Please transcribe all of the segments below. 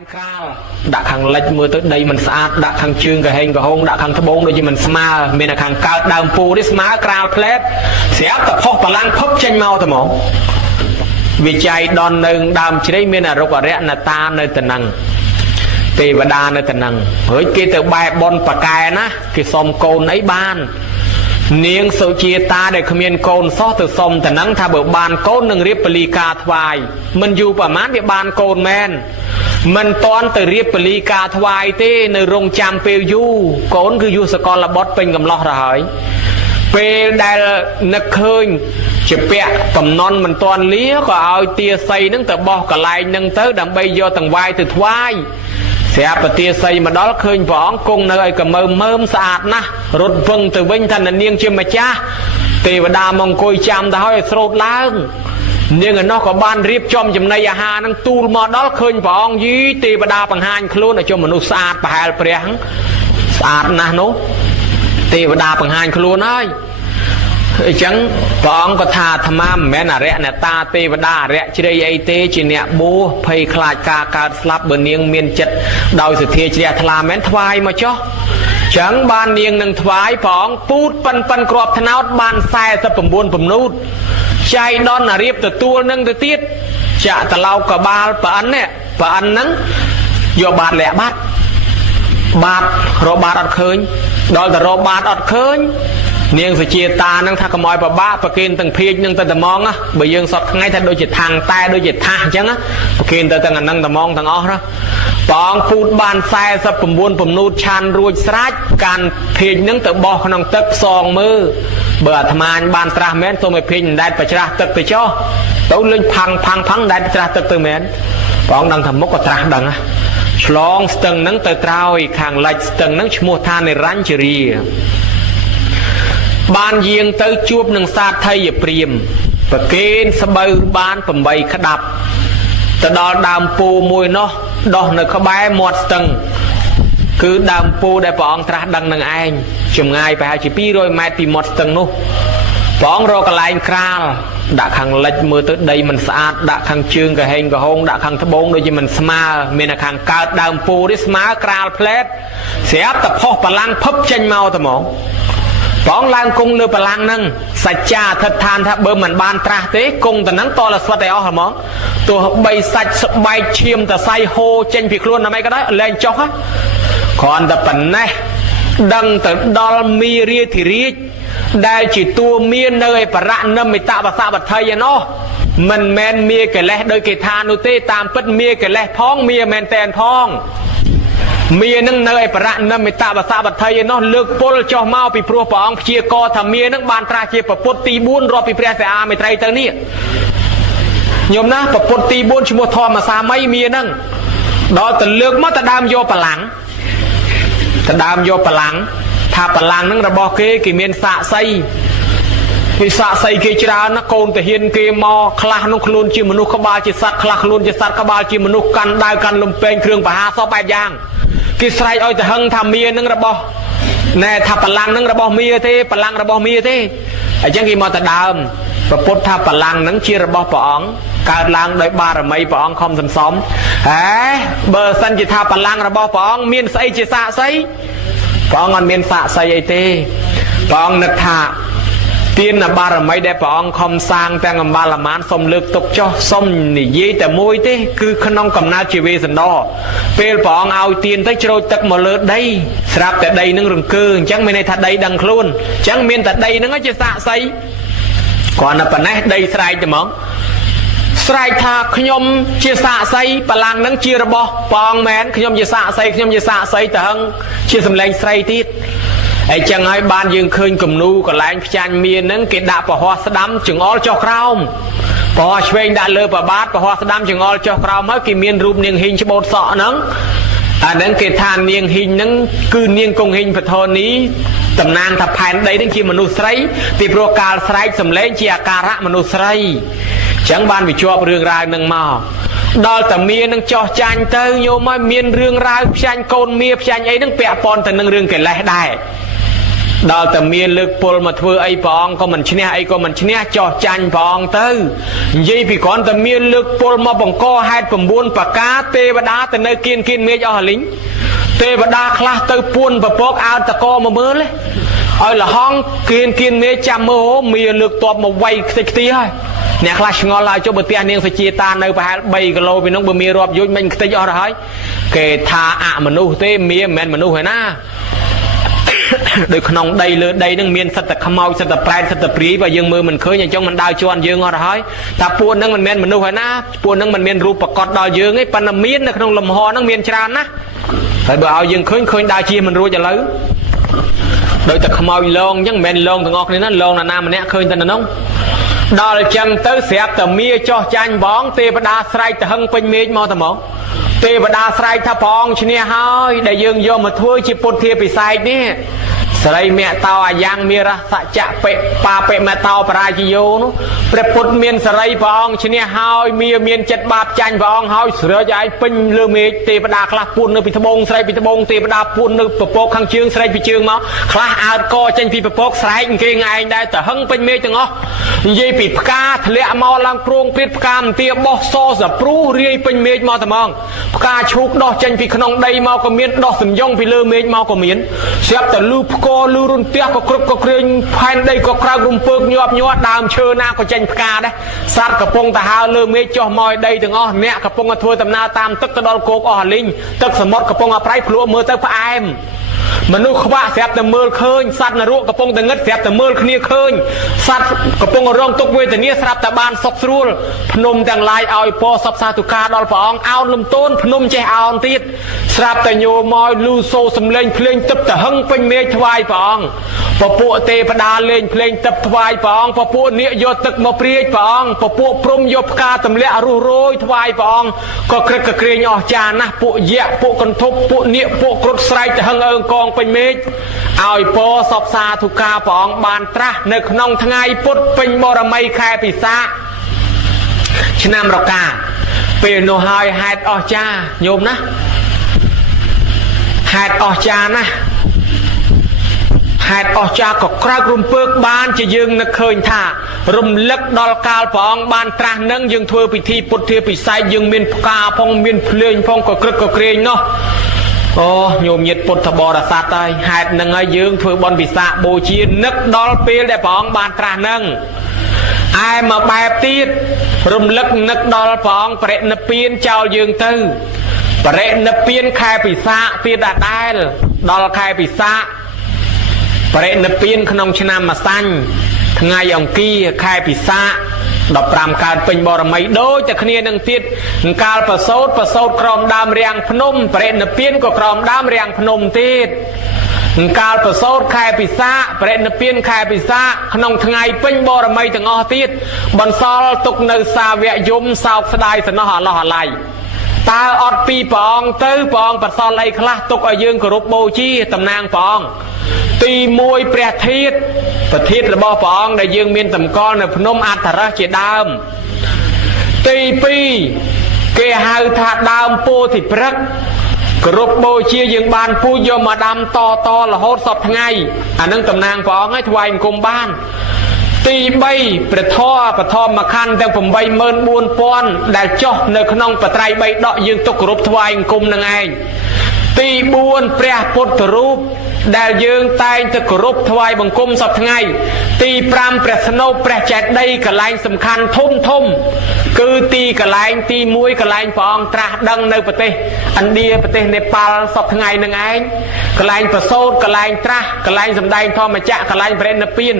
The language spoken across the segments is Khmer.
คราดักขังเล็กมือตัวใดมันสะอาดดักขังชื่นกับเฮงกับหงดักขังทบงโดยที่มันสมาเมนขังกาวดาวปูที่สมากราวเพลสเสียแต่พกพลังพบเชนเมาแต่หมอวิจัยดอนหนึ่งดามจะได้เมนรกอเรนตาในตะนังเทวดาในตะนังเฮ้ยกีเตอร์ใบบนปากกายนะกีสมโกนไอ้บ้านเนียงโซเชียตาได้ขมิ้นโกนซอตสมแต่นังถ้าเบิกบานโกนหนึ่งเรียบปรีกาทวายมันอยู่ประมาณเดียบานโกนแมนมันตอนแต่เรียบปรีกาทวายเต้ในโรงจำเปียวยูโกนคือยูสกอลบอสเป็นกำลังระหายเปได้นักเคยจะเปะกำนอนมันตอนเลี้ยก็เอาเตียใส่นั่งแต่บอกกับลายนั่งเตอดำใบโยต่างวายแต่ทวายเสียปฏิเสธมาดอลเคยฟ้องกงในกับเมิ่มสะอาดนะรถฟังtừ bên thành là niên chưa mà chaตีวดามองโกยจำแต่เขาสโลดล้างเนี่ยเงินนอกกับบ้านรีบจอมจำในยาหานั่งตูลมาดอลเคยฟ้องยีตีวดาปังหานคลุ้นในจมมนุษย์สะอาดไปหาเปรียงสะอาดนะนุตีวดาปังหานคลุ้นไอ้จังฟ้องก็ทาธรรมะแม่น่ะเระเนี่ยตาเทวดาเระจิเรยเตจิเนี่ยบูเพยคลาดกาการสลับเบเนียงเมียนจัดดาวสุเทียจิเรทลาแม่นทวายมาจ้อจังบานเนียงหนึ่งทวายฟ้องปูดปันกรอบธนาดบานแซ่สะปุ่มบุญปุ่มนูดใจดอนน่ะเรียบแต่ตัวนึงแต่ติดจะตะเล่ากับบาลปานเนี่ยปานนั้นโยบาดแหละบาดโรบาดอัดเคยดอลแต่โรบาดอัดเคยเนียงสุจีตานั่งทักขมอยปะบ้าปะกินตั้งเพียงนั่งแต่มองอ่ะใบยังสดง่ายถ้าโดยจิตทางใต้โดยจิตท่าจังอ่ะปะกินแต่ตั้งนั่งแต่มองตั้งอ้อนะปองปูดบานทรายสับปุ่มบุญปุ่มนูชันรวยสลัดการเพียงนั่งแต่บอกขนมตึกซองมือเบื่อทำงานบานตราแม้นตัวไม่เพียงได้ประชาตึกไปจ่อตัวเลื่อนพังได้ประชาตึกตัวแม้นปองดังทำมกตราดังอ่ะฉลองสตึงนั่งแต่ตราวอีกข้างไหลสตึงนั่งชมัวทานในร้านเจรีบานเยียงเตอจูบหนึ่งซาไทยเปรียมปะเกณฑ์สบายบานปุ่มใบขดับแต่ดอดามปูมวยเนาะดอกหนึ่งขบายหมดตึงคือดามปูได้ปองตราดังหนึ่งไอ้จุ่มง่ายไปหาจีปีโรยไม้ปีหมดตึงนู้ปองรอกระไลคราลดักขังเล็กมือตัวใดมันสะอาดดักขังชื่นกับเฮงกับหงดักขังทบงโดยที่มันสมาเมนขังกาดดามปูได้สมากราลเพลสเสียแต่พอพลังพับเชนเมาแต่หมอป้องลางกงเลือพลังนั่งสัจจาทัดทานทับเบอร์เหมือนบานตราเต้กงแต่นั้นต่อละสวัสดิ์อ๋อหมอตัวใบสัจใบเชียมแต่ไซโฮเจนผิดล้วนทำไมก็ได้แรงจ๊อกฮะก่อนแต่ปันแน่ดังแต่ดอลมีเรียที่รีได้จีตัวเมียเนยประน้ำมิตาภาษาบัตไทยเนาะมันแมนเมียแก่แลโดยเกทานุเต้ตามปัดเมียแก่แลพ้องเมียแมนแตนพ้องเมียนั่งเนยประน้ำมิตาภาษาบัตไทยเนาะเลือกปลจ่อเมาปีพรัวปองเชียกอทำเมียนั่งบานตราเชียปปดตีบุญรอปีเปรียเสียอาไม่ไตรเตอร์นี่โยมนะปปดตีบุญชิมวทอมาสาไม่เมียนั่งดอแต่เลือกมาแต่ดามโยปหลังแต่ดามโยปหลังถ้าปหลังนั่งระบอกเกกิเมียนสะไซกิสะไซเกจรานักโกนแต่เฮียนเกมอคลานุคลุนจิมนุขบาจิสัตคลาคลุนจิสัตขบาจิมนุกันได้กันลมเป็นเครื่องปะหาซอแบบย่างกิสไรอ้อยแต่หังทำเมียนั่งระบอกแน่ถ้าปลังนั่งระบอกเมียเท่ปลังระบอกเมียเท่ไอ้จังกีมอตดามประพุทธปลังนั่งชีระบอกปองการล้างโดยบารมีปองคอมสันซ้อมเบอร์สันจิตาปลังระบอกปองเมียนไซจิสะไซปองมันเมียนสะไซไอเต้ปองนักธาเตียนบารมีได้ปองคอมสร้างแต่งบาลมานสมเลือกตกจ่อสมนี่ยี่แต่มวยเต้คือขนมกำนาชีวิสันดอเปลปองเอาเตียนได้โจยตักมาเลือดได้สลับแต่ใดนึงรึงเกินจังไม่ในทัดใดดังคลุนจังเมียนแต่ใดนึงก็จะสะไซก่อนน่ะปะนะใดสายจะมองสายทาขยมเชียสะไซปลังนังเชียระบอปองแมนขยมเชียสะไซขยมเชียสะไซแต่หังเชียสำแรงไซติดไอ้จังไอ้บ้านยังเคยกำนูกับแรงพยัญเมียนั่งเกดดาปะหัวสดัมจึงออลจอกราวปะหัวเชงดาเลอปะบาดปะหัวสดัมจึงออลจอกราวเมื่อกี้เมียนรูปเนียงหินชบดสอนังอันนั้นเกทานเนียงหินนั่งคือเนียงกงหินปะทอนี้ตำนานทับแผ่นใดนั่งคีมนุษย์ไซตีโปรกาลไซสำเร็จเจียการะมนุษย์ไซจังบ้านวิจวบเรื่องราวนั่งมาดอลแต่เมียนั่งจ่อจานเตยโยมาเมียนเรื่องราวพยัญโกนเมียพยัญไอ้นั่งเปียปอนแต่นั่งเรื่องเกล็ดได้ ដល់តែមានលើកពលមកធ្វើអីព្រះអង្គក៏មិនឈ្នះអីក៏មិនឈ្នះចោះចាញ់ព្រះអង្គទៅនិយាយពីគ្រាន់តែមានលើកពលមកបង្កហេតុ9ប្រការទេវតាទៅនៅគៀនមេឃអស់លីងទេវតាខ្លះទៅពួនប្រពកអើតកមកមើលឲ្យលហងគៀនមេឃចាំមើលមានលើកតបមកវាយខ្ទេចខ្ទីហើយអ្នកខ្លះឆ្ងល់ហើយចុះបើផ្ទះនាងសុជាតានៅប្រហែល3គីឡូពីនោះបើមានរាប់យូរមិនខ្ទេចអស់ទៅហើយគេថាអមនុស្សទេមានមិនមែនមនុស្សឯណាដូចក្នុងដីលើដីនឹងមានសិតតែខ្មោចសិតតែប្រែតសិតតែព្រាយបើយើងមើលមិនឃើញអញ្ចឹងមិនដើរជន់យើងអត់ទៅហើយថាពួកនឹងមិនមែនមនុស្សឯណាពួកនឹងមិនមានរូបប្រកបដល់យើងទេប៉ុន្តែមាននៅក្នុងលំហហ្នឹងមានច្រើនណាស់ហើយបើឲ្យយើងឃើញដើរជិះមិនរួចឥឡូវដោយតែខ្មោចលងអញ្ចឹងមិនមែនលងទាំងអស់គ្នាណាលងណាម្នាក់ឃើញតែនៅនោះដល់អញ្ចឹងទៅស្រាប់តែមាចោះចាញ់បងទេវតាស្រែកទៅហឹងពេញមេឃមកតែមកទេវតាស្រែកថាព្រះអង្គឈ្នះហើយដែលយើងយកមកធ្វើជាពុទ្ធិពិស័យនេះសរិមេតោអាយ៉ាងមេរសច្ចៈបិបាបិមេតោបរាជយោនោះព្រះពុទ្ធមានសរិព្រះអង្គឈ្នះហើយមានចិត្តបាបចាញ់ព្រះអង្គហើយស្រែកឲ្យពេញលើមេឃទេវតាខ្លះពួននៅពីត្បូងស្រែកពីត្បូងទេវតាពួននៅពពកខាងជើងស្រែកពីជើងមកខ្លះអើតកចេញពីពពកស្រែកគេងឯងដែរទៅហឹងពេញមេឃទាំងអស់និយាយពីផ្កាធ្លាក់មកឡើងព្រងព្រាតផ្កាមទាបោះសសព្រុះរាយពេញមេឃមកតែហ្មងផ្កាឈូកដោះចេញពីក្នុងដីមកក៏មានដោះសំយ៉ុងពីលើមេឃមកក៏មានស្រាប់តែលឺផ្គរលឺរន្ទះក៏គ្រប់ក៏ក្រែងផែនដីក៏ក្រៅរំពើកញាប់ដើមឈើណាក៏ចេញផ្កាដែរសត្វកំពុងតែហើរលើមេឃចុះមកដីទាំងអស់អ្នកកំពុងតែធ្វើដំណើរតាមទឹកទៅដល់គោកអស់លីងទឹកសមុទ្រកំពុងតែប្រៃភ្លួមើលទៅផ្អែមមនុស្សខ្វាក់ស្រាប់តែមើលឃើញសត្វនរកកំពុងតែងឹតស្រាប់តែមើលគ្នាឃើញសត្វកំពុងរងទុក្ខវេទនាស្រាប់តែបានសុខស្រួលភ្នំទាំងឡាយឲ្យពរសពសាធុការដល់ព្រះអង្គអោនលំទោនភ្នំចេះអោនទៀតស្រាប់តែញោមមកលឺសូរសំឡេងភ្លេងទឹកទៅហឹងពេញមេឃថ្វាយព្រះអង្គពពួកទេវតាលេងភ្លេងទឹកថ្វាយព្រះអង្គពពួកនាគយកទឹកមកព្រាយព្រះអង្គពពួកព្រំយកផ្កាទម្លាក់រុះរោយថ្វាយព្រះអង្គក៏ក្រឹកក្រែងអស់ចាណាស់ពួកយក្សពួកកន្ធប់ពួកនាគពួកគ្រុឌស្រែកទៅហឹងអើងកងពេញមេឃឲ្យពរសពសាធុការព្រះអង្គបានត្រាស់នៅក្នុងថ្ងៃពុទ្ធពេញបរមីខែពិសាខឆ្នាំរកាពេលនោះហើយហេតុអស្ចារ្យញោមណាហេតុអស្ចារ្យណាហេតុអស្ចារ្យក៏ក្រៅរំពើកបានជាយើងនឹកឃើញថារំលឹកដល់កាលព្រះអង្គបានត្រាស់នឹងយើងធ្វើពិធីពុទ្ធាពិស័យយើងមានផ្កាផងមានភ្លេងផងក៏ក្រឹកក៏ក្រែងនោះអូញោមញាតិពុទ្ធបរិស័ទហើយហេតុនឹងហើយយើងធ្វើបុណ្យពិសាខបូជានឹកដល់ពេលដែលព្រះអង្គបានត្រាស់នឹងឯមកបែបទៀតរំលឹកនឹកដល់ព្រះអង្គបរិនិព្វានចោលយើងទៅបរិនិព្វានខែពិសាខទៀតដែរដល់ខែពិសាខបរិនិព្វានក្នុងឆ្នាំម្សាញ់ថ្ងៃអង្គារខែពិសាខ15កើតពេញបរមីដូចតែគ្នានឹងទៀតកាលប្រសូតក្រោមដើមរាំងភ្នំបរិនិព្វានក៏ក្រោមដើមរាំងភ្នំទៀតកាលប្រសូតខែពិសាខបរិនិព្វានខែពិសាខក្នុងថ្ងៃពេញបរមីទាំងអស់ទៀតបន្សល់ទុកនៅសាវកយមសោកស្ដាយសំណោះអាឡោះអាឡៃតើអត់ពីព្រះអង្គទៅព្រះអង្គបន្សល់អីខ្លះទុកឲ្យយើងគោរពបូជាតំណាងព្រះអង្គទី1ព្រះធាតុប្រធានរបស់ព្រះអង្គដែលយើងមានតម្កល់នៅភ្នំអត្តរសជាដើមទី2គេហៅថាដើមពោធិព្រឹក្សគោរពបូជាយើងបានពូជយកមកដាំតរហូតសពថ្ងៃអានឹងតំណាងព្រះអង្គឲ្យថ្វាយអង្គមបានទី3ព្រះធម៌បឋមខណ្ឌទាំង 84000 ដែលចុះនៅក្នុងបត្រៃ3ដកយើងទុកគោរពថ្វាយអង្គមនឹងឯងទី4ព្រះពុទ្ធរូបដែលយើងតែងទៅគោរពថ្វាយបង្គំសពថ្ងៃទី5ព្រះស្នូបព្រះចេតិយកន្លែងសំខាន់ធំគឺទីកន្លែងទី1កន្លែងព្រះអង្គត្រាស់ដឹងនៅប្រទេសឥណ្ឌាប្រទេសនេប៉ាល់សពថ្ងៃនឹងឯងកន្លែងប្រសូតកន្លែងត្រាស់កន្លែងសម្ដែងធម្មចក្រកន្លែងបរិនិព្វាន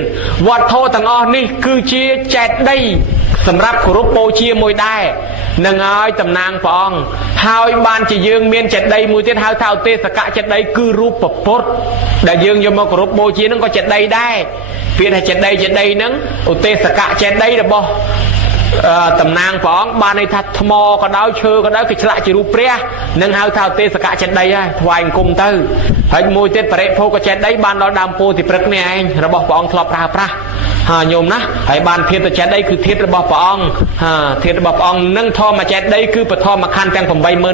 វត្តធម៌ទាំងអស់នេះគឺជាចេតិយសម្រាប់គោរពបូជាមួយដែរនឹងហើយតំណាងព្រះអង្គហើយបានជាយើងមានចេតិយមួយទៀតហៅថាឧទេសកចេតិយគឺរូបពុទ្ធដែលយើងយកមកគោរពបូជានឹងក៏ចេតិយដែរពាក្យថាចេតិយហ្នឹងឧទេសកចេតិយរបស់តំណាងព្រះអង្គបានន័យថាថ្មក៏ដោយឈើក៏ដោយគេឆ្លាក់ជារូបព្រះនឹងហៅថាឧទេសកចេតិយហើយថ្វាយអង្គមទៅហើយមួយទៀតបរិភោគចេតិយបានដល់ដើមពោធិព្រឹក្សនេះឯងរបស់ព្រះអង្គធ្លាប់ប្រើប្រាស់ ញោមណាហើយបានធាតុចេតិយគឺធាតុរបស់ព្រះអង្គធាតុរបស់ព្រះអង្គនឹងធម្មចេតិយគឺបឋមខណ្ឌទាំង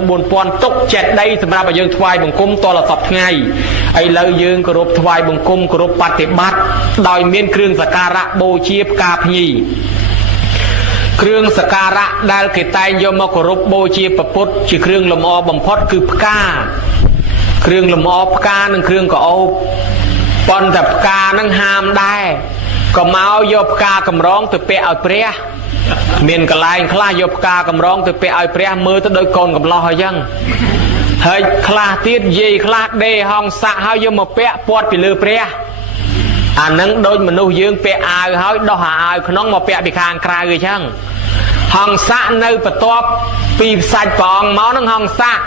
84000 ទុកចេតិយសម្រាប់ឲ្យយើងថ្វាយបង្គំតលសពថ្ងៃឥឡូវយើងគោរពថ្វាយបង្គំគោរពបប្រតិបត្តិដោយមានគ្រឿងសក្ការៈបូជាផ្កាភ្ញីគ្រឿងសក្ការៈដែលគេតែងយកមកគោរពបូជាព្រះពុទ្ធជាគ្រឿងលម្អបំផុតគឺផ្កាគ្រឿងលម្អផ្កានិងគ្រឿងកោបប៉ុន្តែផ្កានឹងហាមដែរក៏មកយកផ្កាកម្រងទៅពាក់ឲ្យព្រះមានកន្លែងខ្លះយកផ្កាកម្រងទៅពាក់ឲ្យព្រះមើលទៅដូចកូនកំឡោះអញ្ចឹងហើយខ្លះទៀតយាយខ្លះដេហងសាក់ហើយយកមកពាក់ពាត់ពីលើព្រះអានឹងដូចមនុស្សយើងពាក់អាវហើយដោះអាវក្នុងមកពាក់ពីខាងក្រៅអញ្ចឹងហងសាក់នៅបន្ទាប់ពីផ្សាច់ព្រះអង្គមកនឹងហងសាក់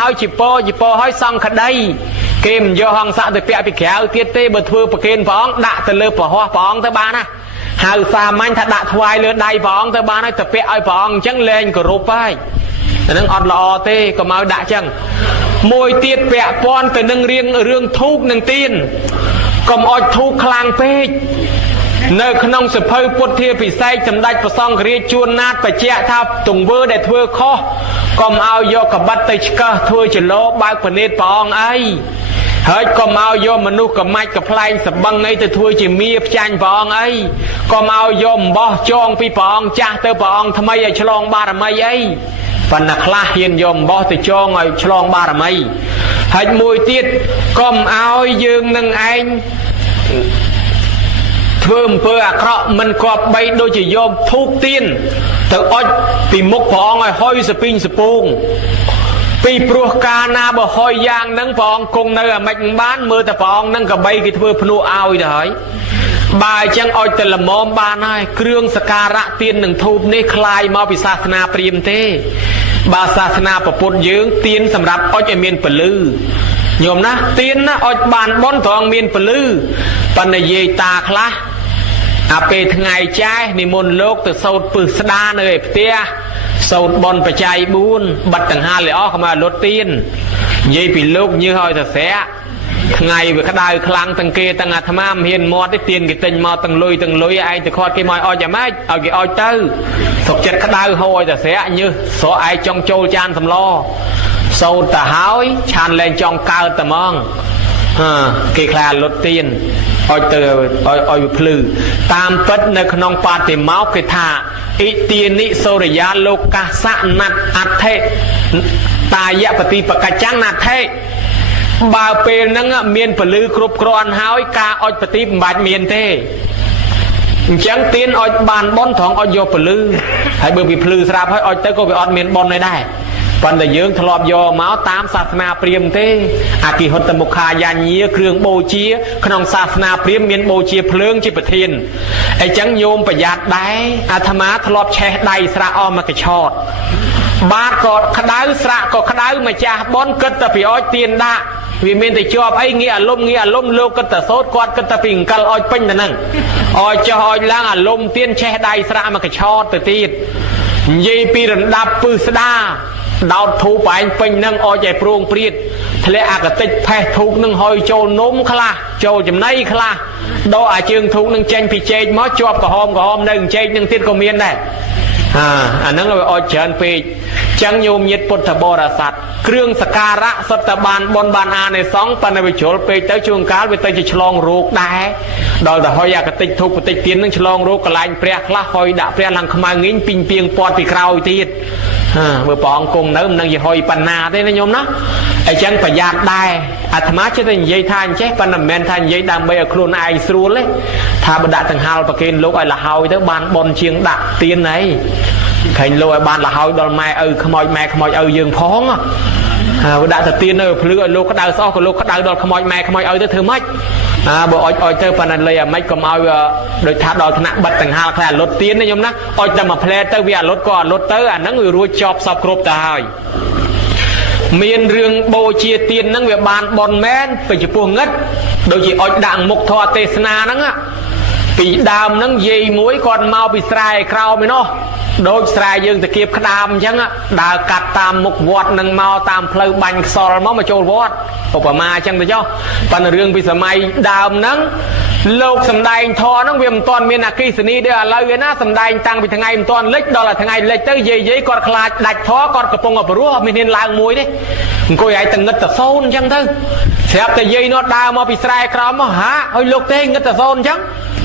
ហើយជីពោហើយសង្ឃដីគេមិនយកហងសាក់ទៅពាក់ពីក្រៅទៀតទេបើធ្វើប្រគេនព្រះអង្គដាក់ទៅលើប្រហោះព្រះអង្គទៅបានណាហៅសាមញ្ញថាដាក់ថ្វាយលើដៃព្រះអង្គទៅបានហើយទៅពាក់ឲ្យព្រះអង្គអញ្ចឹងលែងគោរពហើយអានឹងអត់ល្អទេក៏មកដាក់អញ្ចឹងមួយទៀតពាក់ព័ន្ធទៅនឹងរឿងធូបនឹងទៀនកុំអោយធូបខ្លាំងពេកនៅក្នុងសភៅពុទ្ធាពិសេសសម្ដេចព្រះសង្ឃរាជជួនណាតបញ្ជាក់ថាទង្វើដែលធ្វើខុសកុំឲ្យយកកបិតទៅឆ្កឹះធ្វើចលោបើកភ្នែកព្រះអង្គអីហើយកុំឲ្យយកមនុស្សកមាច់កផ្លែងសបឹងអីទៅធ្វើជាមៀផ្ចាញ់ព្រះអង្គអីកុំឲ្យយកអំបោះចងពីព្រះអង្គចាស់ទៅព្រះអង្គថ្មីឲ្យឆ្លងបារមីអីប៉ុន្តែខ្លះហ៊ានយកអំបោះទៅចងឲ្យឆ្លងបារមីហើយមួយទៀតកុំឲ្យយើងនឹងឯងធ្វើអំពើអាក្រក់មិនគប្បីដូចជាយកធូបទៀនទៅអុជពីមុខព្រះអង្គឲ្យហុយសពីងសពូងពីព្រោះកាលណាបើហុយយ៉ាងហ្នឹងព្រះអង្គគង់នៅអាម៉េចបានមើលតែព្រះអង្គហ្នឹងក៏បីគេធ្វើភ្នោះឲ្យទៅហើយបើអញ្ចឹងអុជទៅល្មមបានហើយគ្រឿងសក្ការៈទៀននិងធូបនេះคล้ายមកពីសាសនាព្រាហ្មណ៍ទេបើសាសនាពុទ្ធយើងទៀនសម្រាប់អុជឲ្យមានពលឺញោមណាទៀនណាអុជបានបនត្រង់មានពលឺប៉ុន្តែយាយតាខ្លះអាពេលថ្ងៃចាស់និមន្តលោកទៅសូត្រពឹសស្ដានៅឯផ្ទះសូត្របនបច្ច័យ4បិទដង្ហាលអស់ក៏មកលុតទៀននិយាយពីលោកញើសឲ្យទៅស្រាក់ថ្ងៃវាក្តៅខ្លាំងទាំងគេទាំងអាត្មាមិនហ៊ានមាត់ទេទៀនគេទិញមកទាំងលុយឯងទៅខាត់គេមកអុជយ៉ាងម៉េចឲ្យគេអុជទៅសុកចិត្តក្តៅហូរឲ្យទៅស្រាក់ញើសស្រកឯងចង់ចូលចានសម្លសូត្រទៅហើយឆានលែងចង់កើតតែហ្មងគេខ្លាលុតទៀនអុជទៅឲ្យភ្លឺតាមពិតនៅក្នុងបតិមោកគេថាអ៊ីទានិសូរិយាលោកាសៈណាត់អថេតាយបតិបកច្ចាំងណាថេបើពេលហ្នឹងមានពលឺគ្រប់គ្រាន់ហើយការអុជបតិមិនបាច់មានទេអញ្ចឹងទៀនអុជបានបនត្រង់អុជយកពលឺហើយបើវាភ្លឺស្រាប់ហើយអុជទៅក៏វាអត់មានបនដែរប៉ុន្តែយើងធ្លាប់យកមកតាមសាសនាព្រាហ្មណ៍ទេអគិហុត្តមុខាយាញាគ្រឿងបូជាក្នុងសាសនាព្រាហ្មណ៍មានបូជាភ្លើងជាប្រធានអញ្ចឹងញោមប្រយ័ត្នដែរអាត្មាធ្លាប់ឆេះដៃស្រាក់អស់មកកញ្ឆោតបាតក៏ក្តៅស្រាក់ក៏ក្តៅម្ចាស់បនគិតតែពីអុជទៀនដាក់វាមានតែជាប់អីងាយអារម្មណ៍លោកគិតតែសូត្រគាត់គិតតែពីអង្កលអុជពេញតែហ្នឹងអុជចុះអុជឡើងអារម្មណ៍ទៀនឆេះដៃស្រាក់មកកញ្ឆោតទៅទៀតនិយាយពីរំដាប់ពឹសស្ដាដោតធូបឯងពេញនឹងអុជឲ្យព្រួងព្រាតធ្លាក់អាកតិចផេះធូបនឹងហុយចូលនំខ្លះចូលចំណីខ្លះដកអាជើងធូបនឹងចេញពីចេកមកជាប់ក្រហមនៅចេកនឹងទៀតក៏មានដែរអាហ្នឹងវាអុជច្រើនពេកចឹងញោមញាតិពុទ្ធបរិស័ទគ្រឿងសក្ការៈសុទ្ធតែបានបនបានអានិសង្ឃប៉ុន្តែវាជ្រុលពេកទៅជួនកាលវាទៅជាឆ្លងរោគដែរដល់ទៅហុយអាកតិចធូបបតិចទៀននឹងឆ្លងរោគកន្លែងព្រះខ្លះហុយដាក់ព្រះឡើងខ្មៅងីងពីងពីងពាត់ពីក្រោយទៀតបើព្រះអង្គគង់នៅមិននឹងជាហុយបណ្ណាទេណាញោមណាអញ្ចឹងប្រយ័ត្នដែរអាត្មាជិតតែនិយាយថាអញ្ចេះប៉ុន្តែមិនមែនថានិយាយដើម្បីឲ្យខ្លួនឯងស្រួលទេថាបើដាក់ដង្ហាលប្រគេនលោកឲ្យលហើយទៅបានបនជាងដាក់ទៀនអីឃើញលោកឲ្យបានលហើយដល់ម៉ែឪខ្មោចម៉ែខ្មោចឪយើងផងបើដាក់ទៅទៀននៅភ្លឺឲ្យលោកក្តៅស្អស់ក៏លោកក្តៅដល់ខ្មោចម៉ែខ្មោចឪទៅធ្វើម៉េចបើអុជទៅប៉ុន្តែលៃអាម៉េចកុំឲ្យដូចថាដល់ថ្នាក់បិទដង្ហាលខ្លះលុតទៀនណាញោមណាអុជតែមួយផ្លែទៅវាលុតក៏លុតទៅអាហ្នឹងវារួចចប់សពគ្រប់ទៅហើយមានរឿងបូជាទៀនហ្នឹងវាបានបនមែនទៅចំពោះងឹតដូចជាអុជដាក់មុខធម៌ទេសនាហ្នឹងពីដើមហ្នឹងយាយមួយគាត់មកពីស្រែក្រោមឯណោះ ដូចស្រែយើងតាគៀបក្តាមអញ្ចឹងដើរកាត់តាមមុខវត្តនឹងមកតាមផ្លូវបាញ់ខ្សលមកចូលវត្តឧបមាអញ្ចឹងទៅចុះប៉ុន្តែរឿងពីសម័យដើមហ្នឹងលោកសំដែងធរហ្នឹងវាមិនទាន់មានអគិសនីដូចឥឡូវទេណាសំដែងតាំងពីថ្ងៃមិនទាន់លិចដល់ថ្ងៃលិចទៅយាយគាត់ខ្លាចដាច់ធរគាត់កំពុងតែព្រោះអត់មានហ៊ានឡើងមួយទេអង្គុយឲ្យតែងឹតតែសូនអញ្ចឹងទៅស្រាប់តែយាយនោះដើរមកពីស្រែក្រោមមកហាឲ្យលោកទេងឹតតែសូនអញ្ចឹង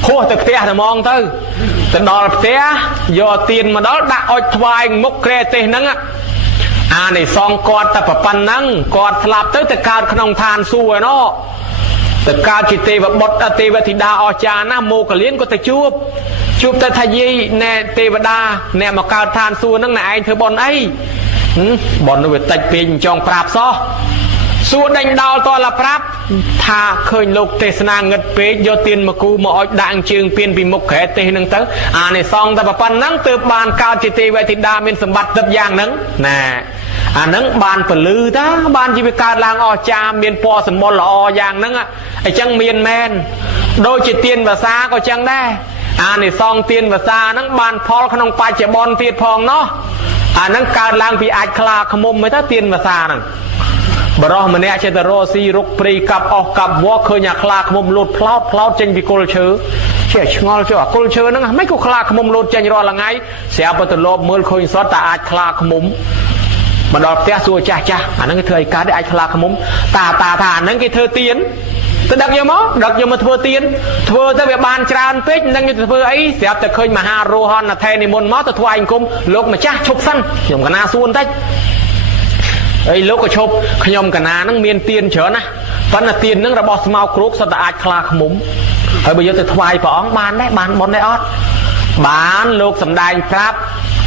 ហួសទៅផ្ទះតែហ្មងទៅដល់ផ្ទះយកទៀនមកដល់ដាក់អុជថ្វាយមុខក្រែទេសហ្នឹងអានេះសងគាត់តែប៉ុណ្ណឹងគាត់ស្លាប់ទៅកើតក្នុងឋានសួគ៌ឯណោះទៅកើតជាទេវបុត្រទេវធីតាអស្ចារ្យណាស់មោគលានក៏ទៅជួបទៅថាយាយណែទេវតាអ្នកមកកើតឋានសួគ៌ហ្នឹងណែឯងធ្វើបុណ្យអីបុណ្យនោះវាតិចពេកចង់ប្រាប់សោះសួរដេញដោលតលប្រាប់ថាឃើញលោកទេសនាងឹតពេកយកទៀនមកគូមកអុជដាក់ជើងពៀនពីមុខក្រែទេសហ្នឹងទៅអានេះសងតែប៉ុណ្ណឹងទើបបានកើតជាទេវធីតាមានសម្បត្តិទឹកយ៉ាងហ្នឹងណាអាហ្នឹងបានពលឺតាបានជីវិតកើតឡើងអស្ចារ្យមានពណ៌សម្បុរល្អយ៉ាងហ្នឹងអញ្ចឹងមានមែនដូចជាទៀនភាសាក៏ចឹងដែរអានេះសងទៀនភាសាហ្នឹងបានផលក្នុងបច្ចុប្បន្នទៀតផងណោះអាហ្នឹងកើតឡើងពីអាចខ្លាខ្មុំទៅទៀនភាសាហ្នឹងបរោះម្នាក់ចេះតែរស់ស៊ីរុកព្រៃកាប់អស់កាប់វឃើញអាខ្លាខ្មុំលោតផ្លោតចេញពីគល់ឈើជាឆ្ងល់ចុះអាគល់ឈើហ្នឹងមិនក៏ខ្លាខ្មុំលោតចេញរាល់ថ្ងៃស្រាប់តែលបមើលឃើញសតតែអាចខ្លាខ្មុំមកដល់ផ្ទះសួរចាស់អាហ្នឹងគេធ្វើឲ្យកើតអាចខ្លាខ្មុំតាថាអាហ្នឹងគេធ្វើទៀនទៅដឹកយកមកធ្វើទៀនធ្វើទៅវាបានច្រើនពេកមិនដឹងទៅធ្វើអីស្រាប់តែឃើញមហារោហនថេរនិមន្តមកទៅថ្វាយអង្គមលោកម្ចាស់ឈប់សិនខ្ញុំកណាសួរបន្តិចអីលោកក៏ឈប់ខ្ញុំកណាហ្នឹងមានទៀនច្រើនណាស់ប៉ុន្តែទៀនហ្នឹងរបស់ស្មៅគ្រូកសុទ្ធតែអាចខ្លាខ្មុំហើយបើយកទៅថ្វាយព្រះអង្គបានដែរបានបុណ្យដែរអត់បានលោកសំដែងប្រាប់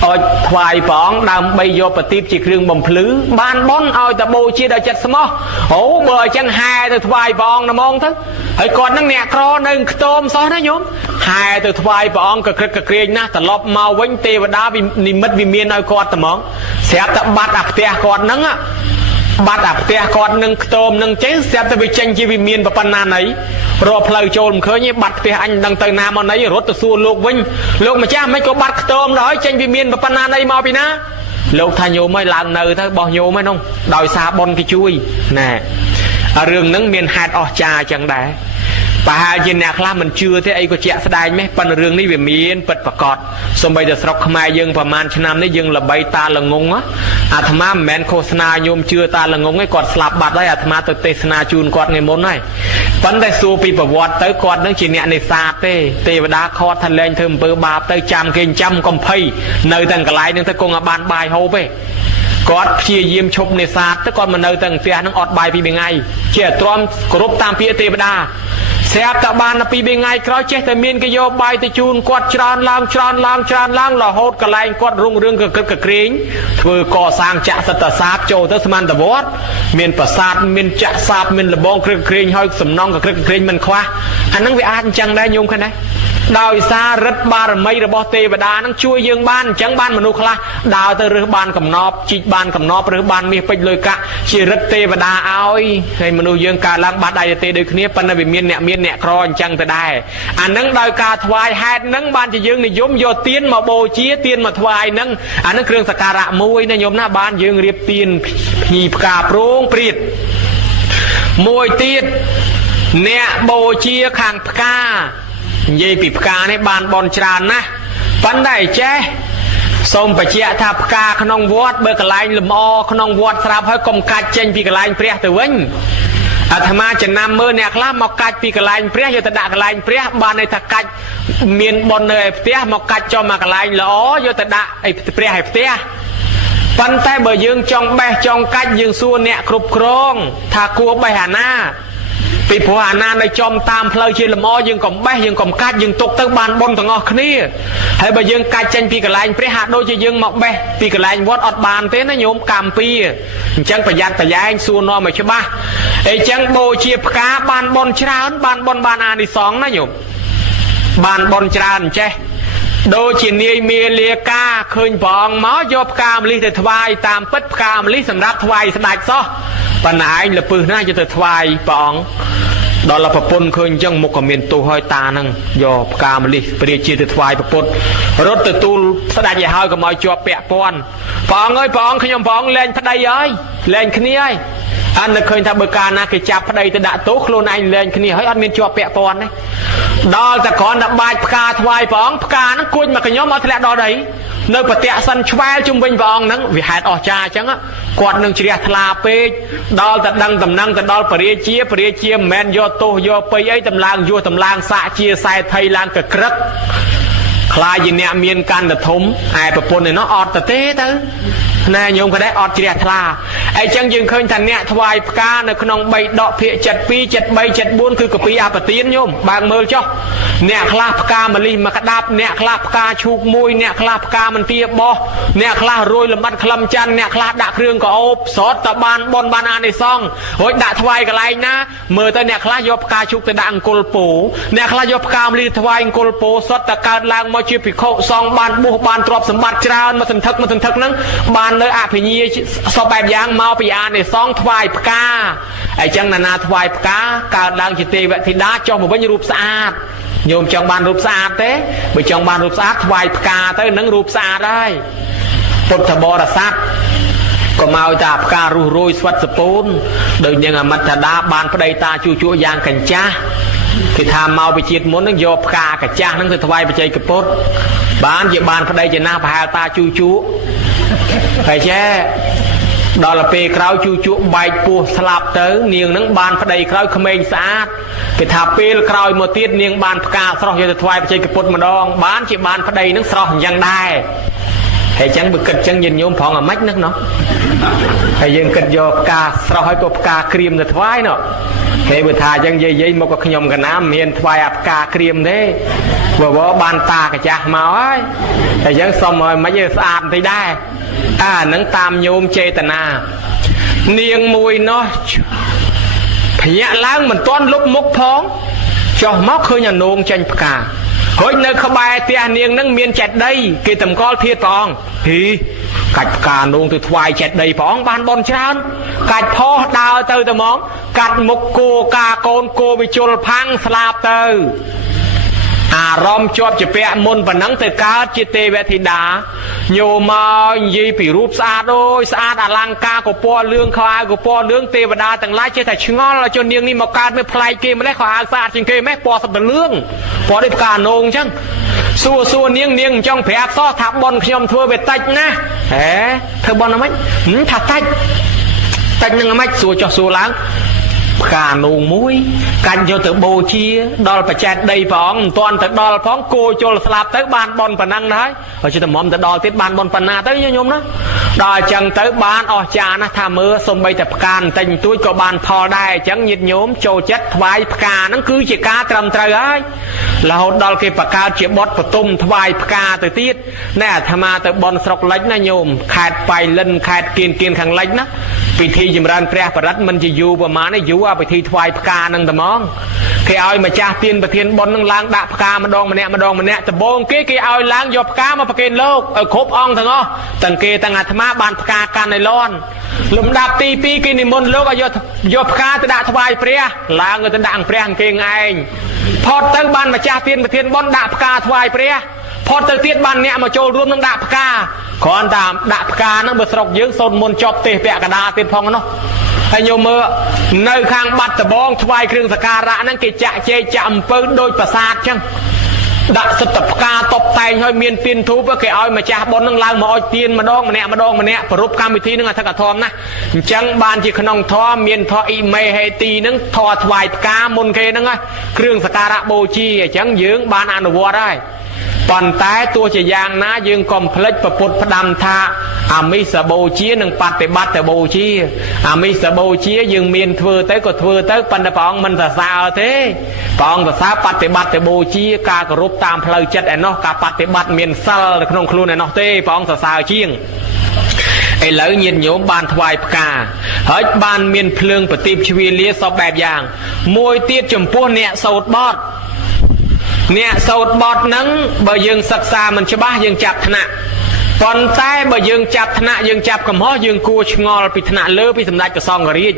អុជថ្វាយព្រះអង្គដើម្បីយកប្រទីបជាគ្រឿងបំភ្លឺបានបុណ្យឲ្យតែបូជាដល់ចិត្តស្មោះអូបើអញ្ចឹងហែទៅថ្វាយព្រះអង្គហ្មងទៅហើយគាត់ហ្នឹងអ្នកក្រនៅខ្ទមសោះណាញោមហែទៅថ្វាយព្រះអង្គក៏ក្រឹកក្រែងណាស់ត្រឡប់មកវិញទេវតានិមិត្តវិមានឲ្យគាត់ត្មងស្រាប់តែបាត់អាផ្ទះគាត់ហ្នឹងបាត់អាផ្ទះគាត់នឹងខ្ទមនឹងចេះស្រាប់តែវាចេញជាវិមានប៉ុណ្ណាណីរកផ្លូវចូលមិនឃើញទេបាត់ផ្ទះអញមិនដឹងទៅណាមកណីរត់ទៅសួរលោកវិញលោកម្ចាស់មិនក៏បាត់ខ្ទមដល់ចេញវិមានប៉ុណ្ណាណីមកពីណាលោកថាញោមឲ្យឡើងនៅទៅបោះញោមហ្នឹងដោយសារបុណ្យគេជួយណែរឿងហ្នឹងមានហេតុអស្ចារ្យចឹងដែរប្រហែលជាអ្នកខ្លះមិនជឿទេអីក៏ជាក់ស្ដែងម៉េះប៉ុន្តែរឿងនេះវាមានពិតប្រាកដសូម្បីតែស្រុកខ្មែរយើងប្រហែលឆ្នាំនេះយើងល្បីតាល្ងងអាត្មាមិនមែនឃោសនាញោមជឿតាល្ងងទេគាត់ស្លាប់បាត់ហើយអាត្មាទៅទេសនាជូនគាត់ថ្ងៃមុនហើយប៉ុន្តែសួរពីប្រវត្តិទៅគាត់នឹងជាអ្នកនេសាទទេវតាខត់ថាលែងធ្វើអំពើបាបទៅចាំគេចាំកំភៃនៅតែកន្លែងនឹងទៅគង់ឲ្យបានបាយហូបទេគាត់ព្យាយាមឈប់នេសាទទៅគាត់មកនៅតែផ្ទះនឹងអត់បាយពីថ្ងៃជាទ្រាំគោរពតាមពាក្យទេវតាស្រាប់តែបានពី2ថ្ងៃក្រោយចេះតែមានគេយកបាយទៅជូនគាត់ច្រើនឡើងរហូតកន្លែងគាត់រុងរឿងកក្រឹកកក្រែងធ្វើកសាងចក្រសិទ្ធសាស្ត្រចូលទៅស្មានតវត្តមានប្រាសាទមានចក្រសាស្ត្រមានលបងក្រឹកក្រែងហើយសំណងកក្រឹកកក្រែងមិនខ្វះអាហ្នឹងវាអាចអញ្ចឹងដែរញោមឃើញទេដោយសាររិទ្ធបារមីរបស់ទេវតានឹងជួយយើងបានអញ្ចឹងបានមនុស្សខ្លះដើរទៅរើសបានកំណប់ជីកបានកំណប់រើសបានមាសពេជ្រលុយកាក់ជារិទ្ធទេវតាឲ្យហើយមនុស្សយើងកើតឡើងបាត់ដៃទេដូចគ្នាប៉ុន្តែវាមានអ្នកក្រអញ្ចឹងទៅដែរអានឹងដោយការថ្វាយហេតុនឹងបានជាយើងនិយមយកទៀនមកបូជាទៀនមកថ្វាយនឹងអានឹងគ្រឿងសក្ការៈមួយណាញោមណាបានយើងរៀបទៀនភីផ្កាប្រងព្រាតមួយទៀតអ្នកបូជាខាងផ្កានិយាយពីផ្កានេះបានបនច្រើនណាស់ប៉ុន្តែចេះសូមបញ្ជាក់ថាផ្កាក្នុងវត្តបើកន្លែងលម្អក្នុងវត្តស្រាប់ហើយកុំកាច់ចេញពីកន្លែងព្រះទៅវិញអាត្មាចំណាំមើលអ្នកខ្លះមកកាច់ពីកន្លែងព្រះយកទៅដាក់កន្លែងព្រះបានន័យថាកាច់មានបននៅឯផ្ទះមកកាច់ចំមកកន្លែងល្អយកទៅដាក់ឯព្រះឯផ្ទះប៉ុន្តែបើយើងចង់បេះចង់កាច់យើងសួរអ្នកគ្រប់គ្រងថាគួរបេះអាណាពីព្រោះអាណានៅចំតាមផ្លូវជាលម្អយើងកុំបេះយើងកុំកាច់យើងទុកទៅបានបុណ្យទាំងអស់គ្នាហើយបើយើងកាច់ចេញពីកន្លែងព្រះហាក់ដូចជាយើងមកបេះពីកន្លែងវត្តអត់បានទេណាញោមកម្មពីអញ្ចឹងប្រយ័ត្នប្រយែងសួរនាំឲ្យច្បាស់អញ្ចឹងបូជាផ្កាបានបុណ្យច្រើនបានបុណ្យបានអានិសង្សណាញោមបានបុណ្យច្រើនចេះដូចជានាយមាលាកាឃើញព្រះអង្គមកយកផ្កាម្លិះទៅថ្វាយតាមពិតផ្កាម្លិះសម្រាប់ថ្វាយស្ដេចសោះប៉ុន្តែឯងលពឹសណាស់យកទៅថ្វាយព្រះអង្គ ដល់ប្រពន្ធឃើញអញ្ចឹងមុខក៏មានទោសហើយតាហ្នឹងយកផ្កាម្លិះព្រះរាជាទៅថ្វាយប្រពុតរត់ទៅទូលស្ដេចឲ្យហើយកុំឲ្យជាប់ពាក់ព័ន្ធព្រះអង្គអើយព្រះអង្គខ្ញុំព្រះអង្គលែងប្តីហើយលែងគ្នាហើយអញនឹកឃើញថាបើកាលណាគេចាប់ប្តីទៅដាក់ទោសខ្លួនឯងលែងគ្នាហើយអត់មានជាប់ពាក់ព័ន្ធទេដល់តែគ្រាន់តែបាច់ផ្កាថ្វាយព្រះអង្គផ្កាហ្នឹងគួចមកខ្ញុំអត់ធ្លាក់ដល់ដីនៅប្រតិសិនឆ្វែលជុំវិញព្រះអង្គហ្នឹងវាហេតុអស្ចារ្យអញ្ចឹងគាត់នឹងជ្រះថ្លាពេកដល់តែដឹងតំណែងទៅដល់ព្រះរាជាមិនមែនយកទោសយកពៃអីតម្លើងយោតម្លើងសាកជាសែថៃឡើងកក្រឹកខ្លាយជាអ្នកមានកាន់តែធំឯប្រពន្ធឯនោះអត់ទៅទេណែញោមក៏ដែរអត់ជ្រះថ្លាអញ្ចឹងយើងឃើញថាអ្នកថ្វាយផ្កានៅក្នុង3ដកភាគ72 73 74គឺកពីអបទានញោមបើកមើលចុះអ្នកខ្លះផ្កាម្លិះមកក្តាប់អ្នកខ្លះផ្កាឈូកមួយអ្នកខ្លះផ្កាមន្ទាបោះអ្នកខ្លះរួយលំបាត់ក្លឹមច័ន្ទអ្នកខ្លះដាក់គ្រឿងកោបស្រត់តបានបនបានអានិសង្ឃរួចដាក់ថ្វាយកន្លែងណាមើលទៅអ្នកខ្លះយកផ្កាឈូកទៅដាក់អង្គុលពោអ្នកខ្លះយកផ្កាម្លិះថ្វាយអង្គុលពោស្រត់តកើតឡើងមកជាភិក្ខុសង្ឃបានបួសបានទ្រព្យសម្បត្តិច្រើនមកសន្ធឹកហ្នឹងបាននៅអភិញ្ញាសពបែបយ៉ាងមកពីអានិសង្ឃថ្វាយផ្កាអញ្ចឹងណាថ្វាយផ្កាកើតឡើងជាទេវធីតាចុះមកវិញរូបស្អាតញោមចង់បានរូបស្អាតទេបើចង់បានរូបស្អាតថ្វាយផ្កាទៅនឹងរូបស្អាតហើយពុទ្ធបរិស័ទក៏មកតាផ្ការុះរយស្វិតសពូនដោយនាងអមតតាបានប្តីតាជួជួយ៉ាងកញ្ចាស់គេថាមកពីជាតិមុននឹងយកផ្កាកញ្ចាស់នឹងទៅថ្វាយបច្ច័យកពុទ្ធបានជាបានប្តីជាណាប្រហែលតាជួជួហើយចេះដល់ពេលក្រោយជួជួបែកពោះស្លាប់ទៅនាងនឹងបានប្តីក្រោយក្មេងស្អាតគេថាពេលក្រោយមកទៀតនាងបានផ្កាស្រស់យកទៅថ្វាយបច្ច័យកពុទ្ធម្ដងបានជាបានប្តីនឹងស្រស់អញ្ចឹងដែរហើយចឹងបើគិតចឹងញាតិញោមផងអាម៉េចហ្នឹងណោះហើយយើងគិតយកផ្កាស្រស់ហើយក៏ផ្កាក្រៀមទៅថ្វាយណោះហើយបើថាចឹងយាយមកក៏ខ្ញុំកណាមមានថ្វាយអាផ្កាក្រៀមទេវបានតាកាចាស់មកហើយហើយចឹងសុំឲ្យមិនឲ្យស្អាតបន្តិចដែរអាហ្នឹងតាមញោមចេតនានាងមួយនោះភ្ញាក់ឡើងមិនទាន់លុបមុខផងចុះមកឃើញអានងចាញ់ផ្កាហើយនៅក្បែរផ្ទះនាងនឹងមានចេតិយគេតម្កល់ធាតុព្រះអង្គហ៊ីកាច់ផ្កានងទៅថ្វាយចេតិយព្រះអង្គបានបនច្រើនកាច់ផោះដើរទៅហ្មងកាត់មុខគោកាកូនគោវិជុលផាំងស្លាប់ទៅអារម្មណ៍ជាប់ជាពាក់មុនប៉ុណ្ណឹងទៅកើតជាទេវធីតាញោមមកនិយាយពីរូបស្អាតអូយស្អាតអលង្ការក៏ពណ៌លឿងខោអាវក៏ពណ៌លឿងទេវតាទាំងឡាយចេះតែឆ្ងល់ឲ្យជននាងនេះមកកើតមិនប្លែកគេម្លេះខោអាវស្អាតជាងគេម៉េះពណ៌សត្វលឿងពណ៌ដូចផ្កានងអញ្ចឹងសួរនាងអញ្ចឹងប្រាប់សោះថាបនខ្ញុំធ្វើវាតិចណាហេធ្វើបនអ្ហ្មិចថាតិចនឹងអ្ហ្មិចសួរចុះសួរឡើងផ្កានងមួយកាច់យកទៅបូជាដល់បច្ចេកដីព្រះអង្គមិនទាន់ទៅដល់ផងគោជលស្លាប់ទៅបានបនប៉ុណ្ណឹងដែរហើយជិះតែមុំទៅដល់ទៀតបានបនប៉ុណ្ណាទៅញោមណាដល់អញ្ចឹងទៅបានអស្ចារ្យណាស់ថាមើលសំបីតែផ្កាបន្តិចបន្តួចក៏បានផលដែរអញ្ចឹងញាតិញោមចូលចិត្តថ្វាយផ្កាហ្នឹងគឺជាការត្រឹមត្រូវហើយរហូតដល់គេបង្កើតជាបទបទុមថ្វាយផ្កាទៅទៀតណែអាត្មាទៅបនស្រុកលិចណាញោមខេត្តបៃលិនខេត្តគៀនខាងលិចណាពិធីចម្រើនព្រះបរិត្តមិនជាយូរប្រហែលទេយូរពិធីថ្វាយផ្កានឹងតែហ្មងគេឲ្យម្ចាស់ទានប្រធានបុណ្យនឹងឡើងដាក់ផ្កាម្ដងម្នាក់ដំបូងគេឲ្យឡើងយកផ្កាមកប្រគេនលោកឲ្យគ្រប់អង្គទាំងអស់ទាំងគេទាំងអាត្មាបានផ្កាកាន់ឲ្យលន់លំដាប់ទី2គេនិមន្តលោកឲ្យយកផ្កាទៅដាក់ថ្វាយព្រះឡើងទៅដាក់ព្រះអង្គគេឯងផុតទៅបានម្ចាស់ទានប្រធានបុណ្យដាក់ផ្កាថ្វាយព្រះផុតទៅទៀតបានអ្នកមកចូលរួមនឹងដាក់ផ្កាគ្រាន់តែដាក់ផ្កាហ្នឹងបើស្រុកយើងសូត្រមន្តចប់ទេពកដាទៀតផងនោះហើយញោមមើលនៅខាងបាត់ដបងថ្វាយគ្រឿងសក្ការៈហ្នឹងគេចាក់ជែកចាក់អំពើដូចប្រាសាទចឹងដាក់សិទ្ធិផ្កាតបតែងឲ្យមានទៀនធូបគេឲ្យម្ចាស់បុណ្យនឹងឡើងមកឲ្យទៀនម្ដងម្នាក់ប្រពកម្មវិធីនឹងអធិកធម៌ណាអញ្ចឹងបានជាក្នុងធម៌មានធម៌អ៊ីមេហេទីនឹងធម៌ថ្វាយផ្កាមុនគេហ្នឹងគ្រឿងសក្ការៈបូជាអញ្ចឹងយើងបានអនុវត្តហើយប៉ុន្តែទោះជាយ៉ាងណាយើងកុំភ្លេចប្រពុតផ្ដាំថាអាមិសបូជានិងបប្រតិបត្តិបូជាអាមិសបូជាយើងមានធ្វើទៅក៏ធ្វើទៅប៉ុន្តែព្រះអង្គមិនសរសើរទេព្រះអង្គសរសើរបប្រតិបត្តិបូជាការគោរពតាមផ្លូវចិត្តឯណោះការបប្រតិបត្តិមានសិលនៅក្នុងខ្លួនឯណោះទេព្រះអង្គសរសើរជាងឥឡូវញាតិញោមបានថ្វាយផ្កាហើយបានមានភ្លើងប្រទីបជ្វាលាសពបែបយ៉ាងមួយទៀតចំពោះអ្នកសូត្របទអ្នកសូត្របទហ្នឹងបើយើងសិក្សាមិនច្បាស់យើងចាប់ថ្នាក់ប៉ុន្តែបើយើងចាប់ថ្នាក់យើងចាប់កំហុសយើងគួរឆ្ងល់ពីថ្នាក់លើពីសម្ដេចព្រះសង្ឃរាជ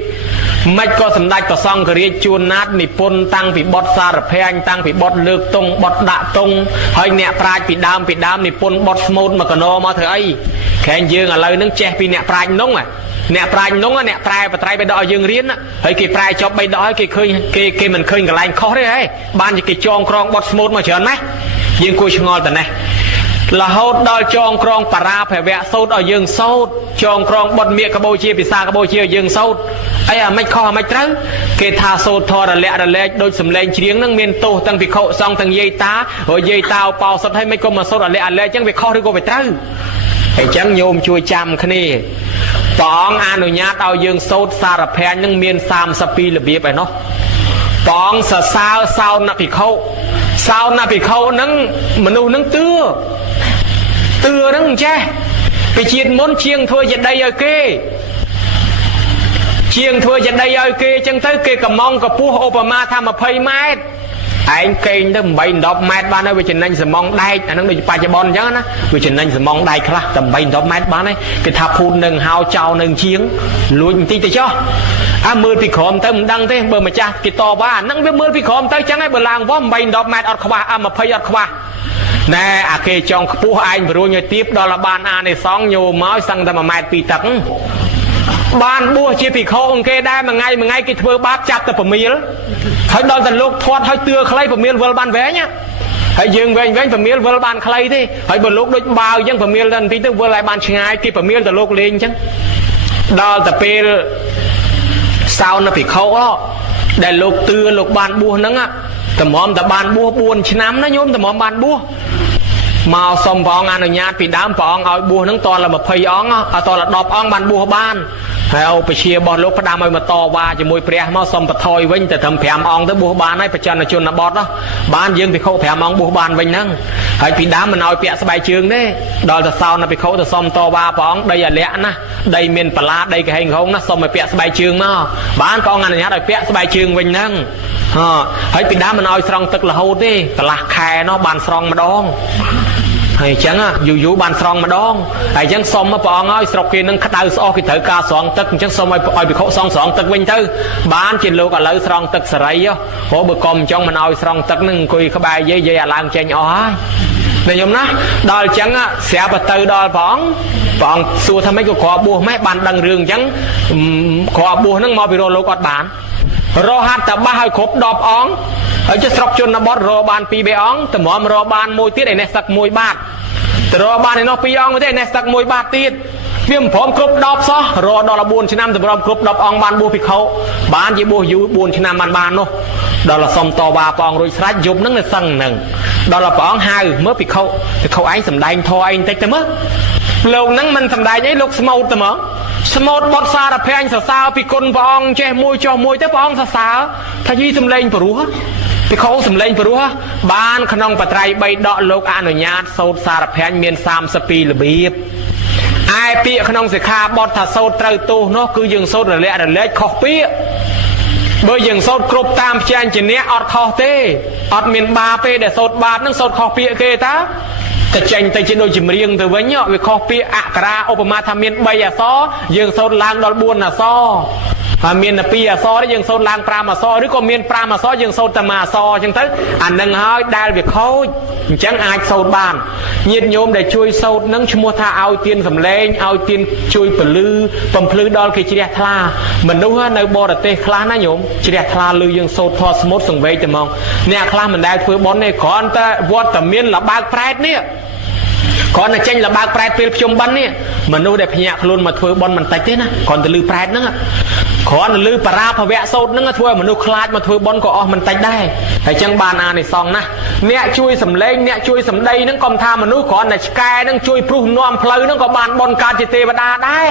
មិនក៏សម្ដេចប្រសង្ឃរាជជួនណាត់និពន្ធតាំងពីបទសារភ័យតាំងពីបទលើកតុងបទដាក់តុងហើយអ្នកប្រាជ្ញពីដើមនិពន្ធបទស្មូតមកកណោមកធ្វើអីខែងយើងឥឡូវហ្នឹងចេះពីអ្នកប្រាជ្ញនោះអ្នកប្រាជ្ញនោះអ្នកប្រែបត្រៃបិដកឲ្យយើងរៀនហើយគេប្រែចប់3ដកហើយគេឃើញគេមិនឃើញកន្លែងខុសទេហ៎បានជាគេចងក្រងបទស្មូតមកច្រើនណាស់យើងគួរឆ្ងល់តែនេះរហូតដល់ចងក្រងបារាភវៈសូត្រឲ្យយើងសូត្រចងក្រងបទមៀកកបោជាភាសាកបោជាឲ្យយើងសូត្រអីអាមិនខុសអាមិនត្រូវគេថាសូត្រធររលាក់រលែកដូចសំឡេងច្រៀងហ្នឹងមានទោសទាំងភិក្ខុសង្ឃទាំងយាយតាហើយយាយតាបោសុទ្ធឲ្យមិនក៏មកសូត្ររលាក់រលែកអញ្ចឹងវាខុសឬក៏វាត្រូវអញ្ចឹងញោមជួយចាំគ្នាព្រះអង្គអនុញ្ញាតឲ្យយើងសូត្រសារភ័យនឹងមាន32របៀបឯណោះព្រះអង្គសរសើរសោណភិក្ខុហ្នឹងមនុស្សហ្នឹងទឿហ្នឹងចេះពីជាតិមុនជាងធ្វើជាដីឲ្យគេអញ្ចឹងទៅគេកំងកពស់ឧបមាថា20ម៉ែត្រឯងកេងទៅ8 10ម៉ែត្របានហើយវាចំណេញសំងដែកអាហ្នឹងដូចបច្ចុប្បន្នអញ្ចឹងណាវាចំណេញសំងដែកខ្លះតែ8 10ម៉ែត្របានហើយគេថាភូតនឹងហៅចោលនឹងជាងលួចបន្តិចទៅចុះមើលពីក្រោមទៅមិនដឹងទេបើម្ចាស់គេតបអាហ្នឹងវាមើលពីក្រោមទៅអញ្ចឹងហើយបើឡើងវោ8 10ម៉ែត្រអត់ខ្វះ20អត់ខ្វះណែអាគេចង់ខ្ពស់ឯងបរួញឲ្យទៀបដល់បានអានិសងញោមមកសឹងតែ1ម៉ែត្រ2តឹកបានបួសជាភិក្ខុអង្គគេដែរមួយថ្ងៃគេធ្វើបាបចាប់ទៅប្រមៀលហើយដល់តែលោកធាត់ហើយទឿខ្លីប្រមៀលវិលបានវែងហើយយើងវែងប្រមៀលវិលបានខ្លីទេហើយបើលោកដូចបាវអញ្ចឹងប្រមៀលតែបន្តិចទៅវិលឲ្យបានឆ្ងាយគេប្រមៀលទៅលោកលេងអញ្ចឹងដល់តែពេលសោណភិក្ខុដែលលោកទឿលោកបានបួសហ្នឹងតម្រាំតែបានបួស4ឆ្នាំណាញោមតម្រាំបានបួសមកសុំព្រះអង្គអនុញ្ញាតពីដើមព្រះអង្គឲ្យបួសហ្នឹងតល20អង្គតល10អង្គបានបួសបានហើយឧបជារបស់លោកផ្ដាំឲ្យមកតវ៉ាជាមួយព្រះមកសុំបថយវិញទៅត្រឹម5អង្គទៅបួសបានហើយបច្ចុប្បន្នជនបទបានយើងភិក្ខុ5អង្គបួសបានវិញហ្នឹងហើយពីដើមមិនឲ្យពាក់ស្បែកជើងទេដល់ទៅសោណភិក្ខុទៅសុំតវ៉ាព្រះអង្គដីអាលក្ខណាដីមានបលាដីកហេងហងណាសុំឲ្យពាក់ស្បែកជើងមកបានព្រះអង្គអនុញ្ញាតឲ្យពាក់ស្បែកជើងវិញហ្នឹងហើយពីដើមមិនឲ្យស្រង់ទឹករហូតទេកន្លះខែនោះបានស្រង់ម្ដងហើយអញ្ចឹងយូរបានស្រង់ម្ដងហើយអញ្ចឹងសុំព្រះអង្គឲ្យស្រុកគេនឹងក្តៅស្អុះគេត្រូវការស្រង់ទឹកអញ្ចឹងសុំឲ្យភិក្ខុស្រង់ទឹកវិញទៅបានជាលោកឥឡូវស្រង់ទឹកសេរីហ៎បើកុំអញ្ចឹងមិនឲ្យស្រង់ទឹកនឹងអង្គុយក្បែរយាយអាឡើងចេញអស់ហើយតែខ្ញុំណាដល់អញ្ចឹងស្រាប់ទៅដល់ព្រះអង្គសួរថាម៉េចក៏គ្រាន់បួសម៉េចបានដឹងរឿងអញ្ចឹងគ្រាន់បួសហ្នឹងមកពីរលោកអត់បានរហ័តតបាសឲ្យគ្រប់10អង្គហើយចុះស្រុកជនបទរកបាន2 3អង្គតម្រាំរកបានមួយទៀតឯនេះសឹក1បាតទៅរកបានឯនោះ2អង្គទេឯនេះសឹក1បាតទៀតវាមិនព្រមគ្រប់10សោះរកដល់4ឆ្នាំតម្រាំគ្រប់10អង្គបានបួសភិក្ខុបានជាបួសយូរ4ឆ្នាំបាននោះដល់សុំតវ៉ាព្រះអង្គរួចស្រេចយប់ហ្នឹងនៅសឹងហ្នឹងដល់ព្រះអង្គហៅមើលភិក្ខុឯងសំដែងធម៌ឯងបន្តិចទៅមើលលោកហ្នឹងមិនសំដែងអីលោកស្មូតទៅមកស្មូតបទសារភ័យសរសើរពីគុណព្រះអង្គចេះមួយចុះមួយទៅព្រះអង្គសរសើរថាយីសំឡេងព្រោះភិក្ខុសំឡេងព្រោះបានក្នុងបត្រៃ3ដកលោកអនុញ្ញាតសូត្រសារភ័យមាន32របៀបឯពាក្យក្នុងសិក្ខាបទថាសូត្រត្រូវទោសនោះគឺយើងសូត្ររលាក់រលែកខុសពាក្យបើយើងសូត្រគ្រប់តាមព្យាញ្ជនៈអត់ខុសទេអត់មានបាបទេដែលសូត្របាបនឹងសូត្រខុសពាក្យគេតាតែចេញទៅជាដូចចម្រៀងទៅវិញវាខុសពាក្យអក្សរាឧបមាថាមាន3អក្សរយើងសូត្រឡើងដល់4អក្សរហើយមានតែ2អក្សរទេយើងសូត្រឡើង5អក្សរឬក៏មាន5អក្សរយើងសូត្រតែ1អក្សរអញ្ចឹងទៅអានឹងហើយដែលវាខូចអញ្ចឹងអាចសូត្របានញាតិញោមដែលជួយសូត្រនឹងឈ្មោះថាឲ្យទានសម្លេងឲ្យទានជួយពលឺបំភ្លឺដល់គេជ្រះថ្លាមនុស្សនៅបរទេសខ្លះណាញោមជ្រះថ្លាលឺយើងសូត្រធម៌ស្មូតសង្វេគតែហ្មងអ្នកខ្លះមិនដែលធ្វើបុណ្យទេគ្រាន់តែវត្តតែមានលបើកប្រែតនេះគ្រាន់តែចេញលបើកប្រែតពេលភ្ជុំបិណ្ឌនេះមនុស្សដែលភ្ញាក់ខ្លួនមកធ្វើបុណ្យមិនតិចទេណាគ្រាន់តែលឺប្រែតហ្នឹងគ្រាន់តែលឺបារាភវៈសូត្រហ្នឹងធ្វើឲ្យមនុស្សខ្លាចមកធ្វើបុណ្យក៏អស់មិនតិចដែរហើយចឹងបានអានិសង្សណាអ្នកជួយសម្លេងអ្នកជួយសម្ដីហ្នឹងកុំថាមនុស្សគ្រាន់តែឆ្កែហ្នឹងជួយព្រុសនាំផ្លូវហ្នឹងក៏បានបុណ្យកើតជាទេវតាដែរ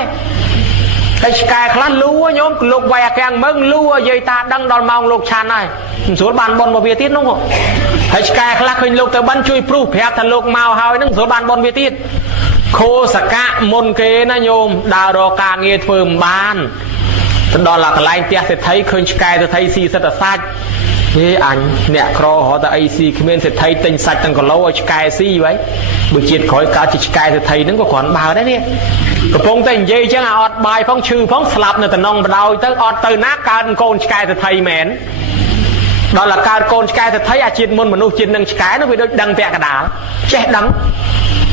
តែឆ្កែខ្លះលូញោមលោកវាយអាកាំងមើងលូយាយតាដឹងដល់ម៉ោងលោកឆាន់ហើយមិនស្រួលបានបុណ្យរបស់វាទៀតនោះហើយឆ្កែខ្លះឃើញលោកទៅបិណ្ឌជួយព្រុសប្រាប់ថាលោកមកហើយហ្នឹងស្រួលបានបុណ្យវាទៀតខោសកៈមុនគេណាញោមដើររកការងារធ្វើមិនបានទៅដល់កន្លែងផ្ទះសេដ្ឋីឃើញឆ្កែសេដ្ឋីស៊ីសិតតែសាច់ anh nè cro họ ta AC comment sẽ thấy tinh sạch tăng còn lâu ở sky si vậy bữa chiết khỏi cả chỉ sky thì thấy nó có còn bao đấy nè cái phong tình dây chứ à ọt bài phong trừ phong slap này từ nông bắt đầu tới ọt từ nát can con sky thì thấy mến đó là can con sky thì thấy à chiết môn mà nuôi chiết nâng sky nó bị đăng vẹt cả đá chết đắng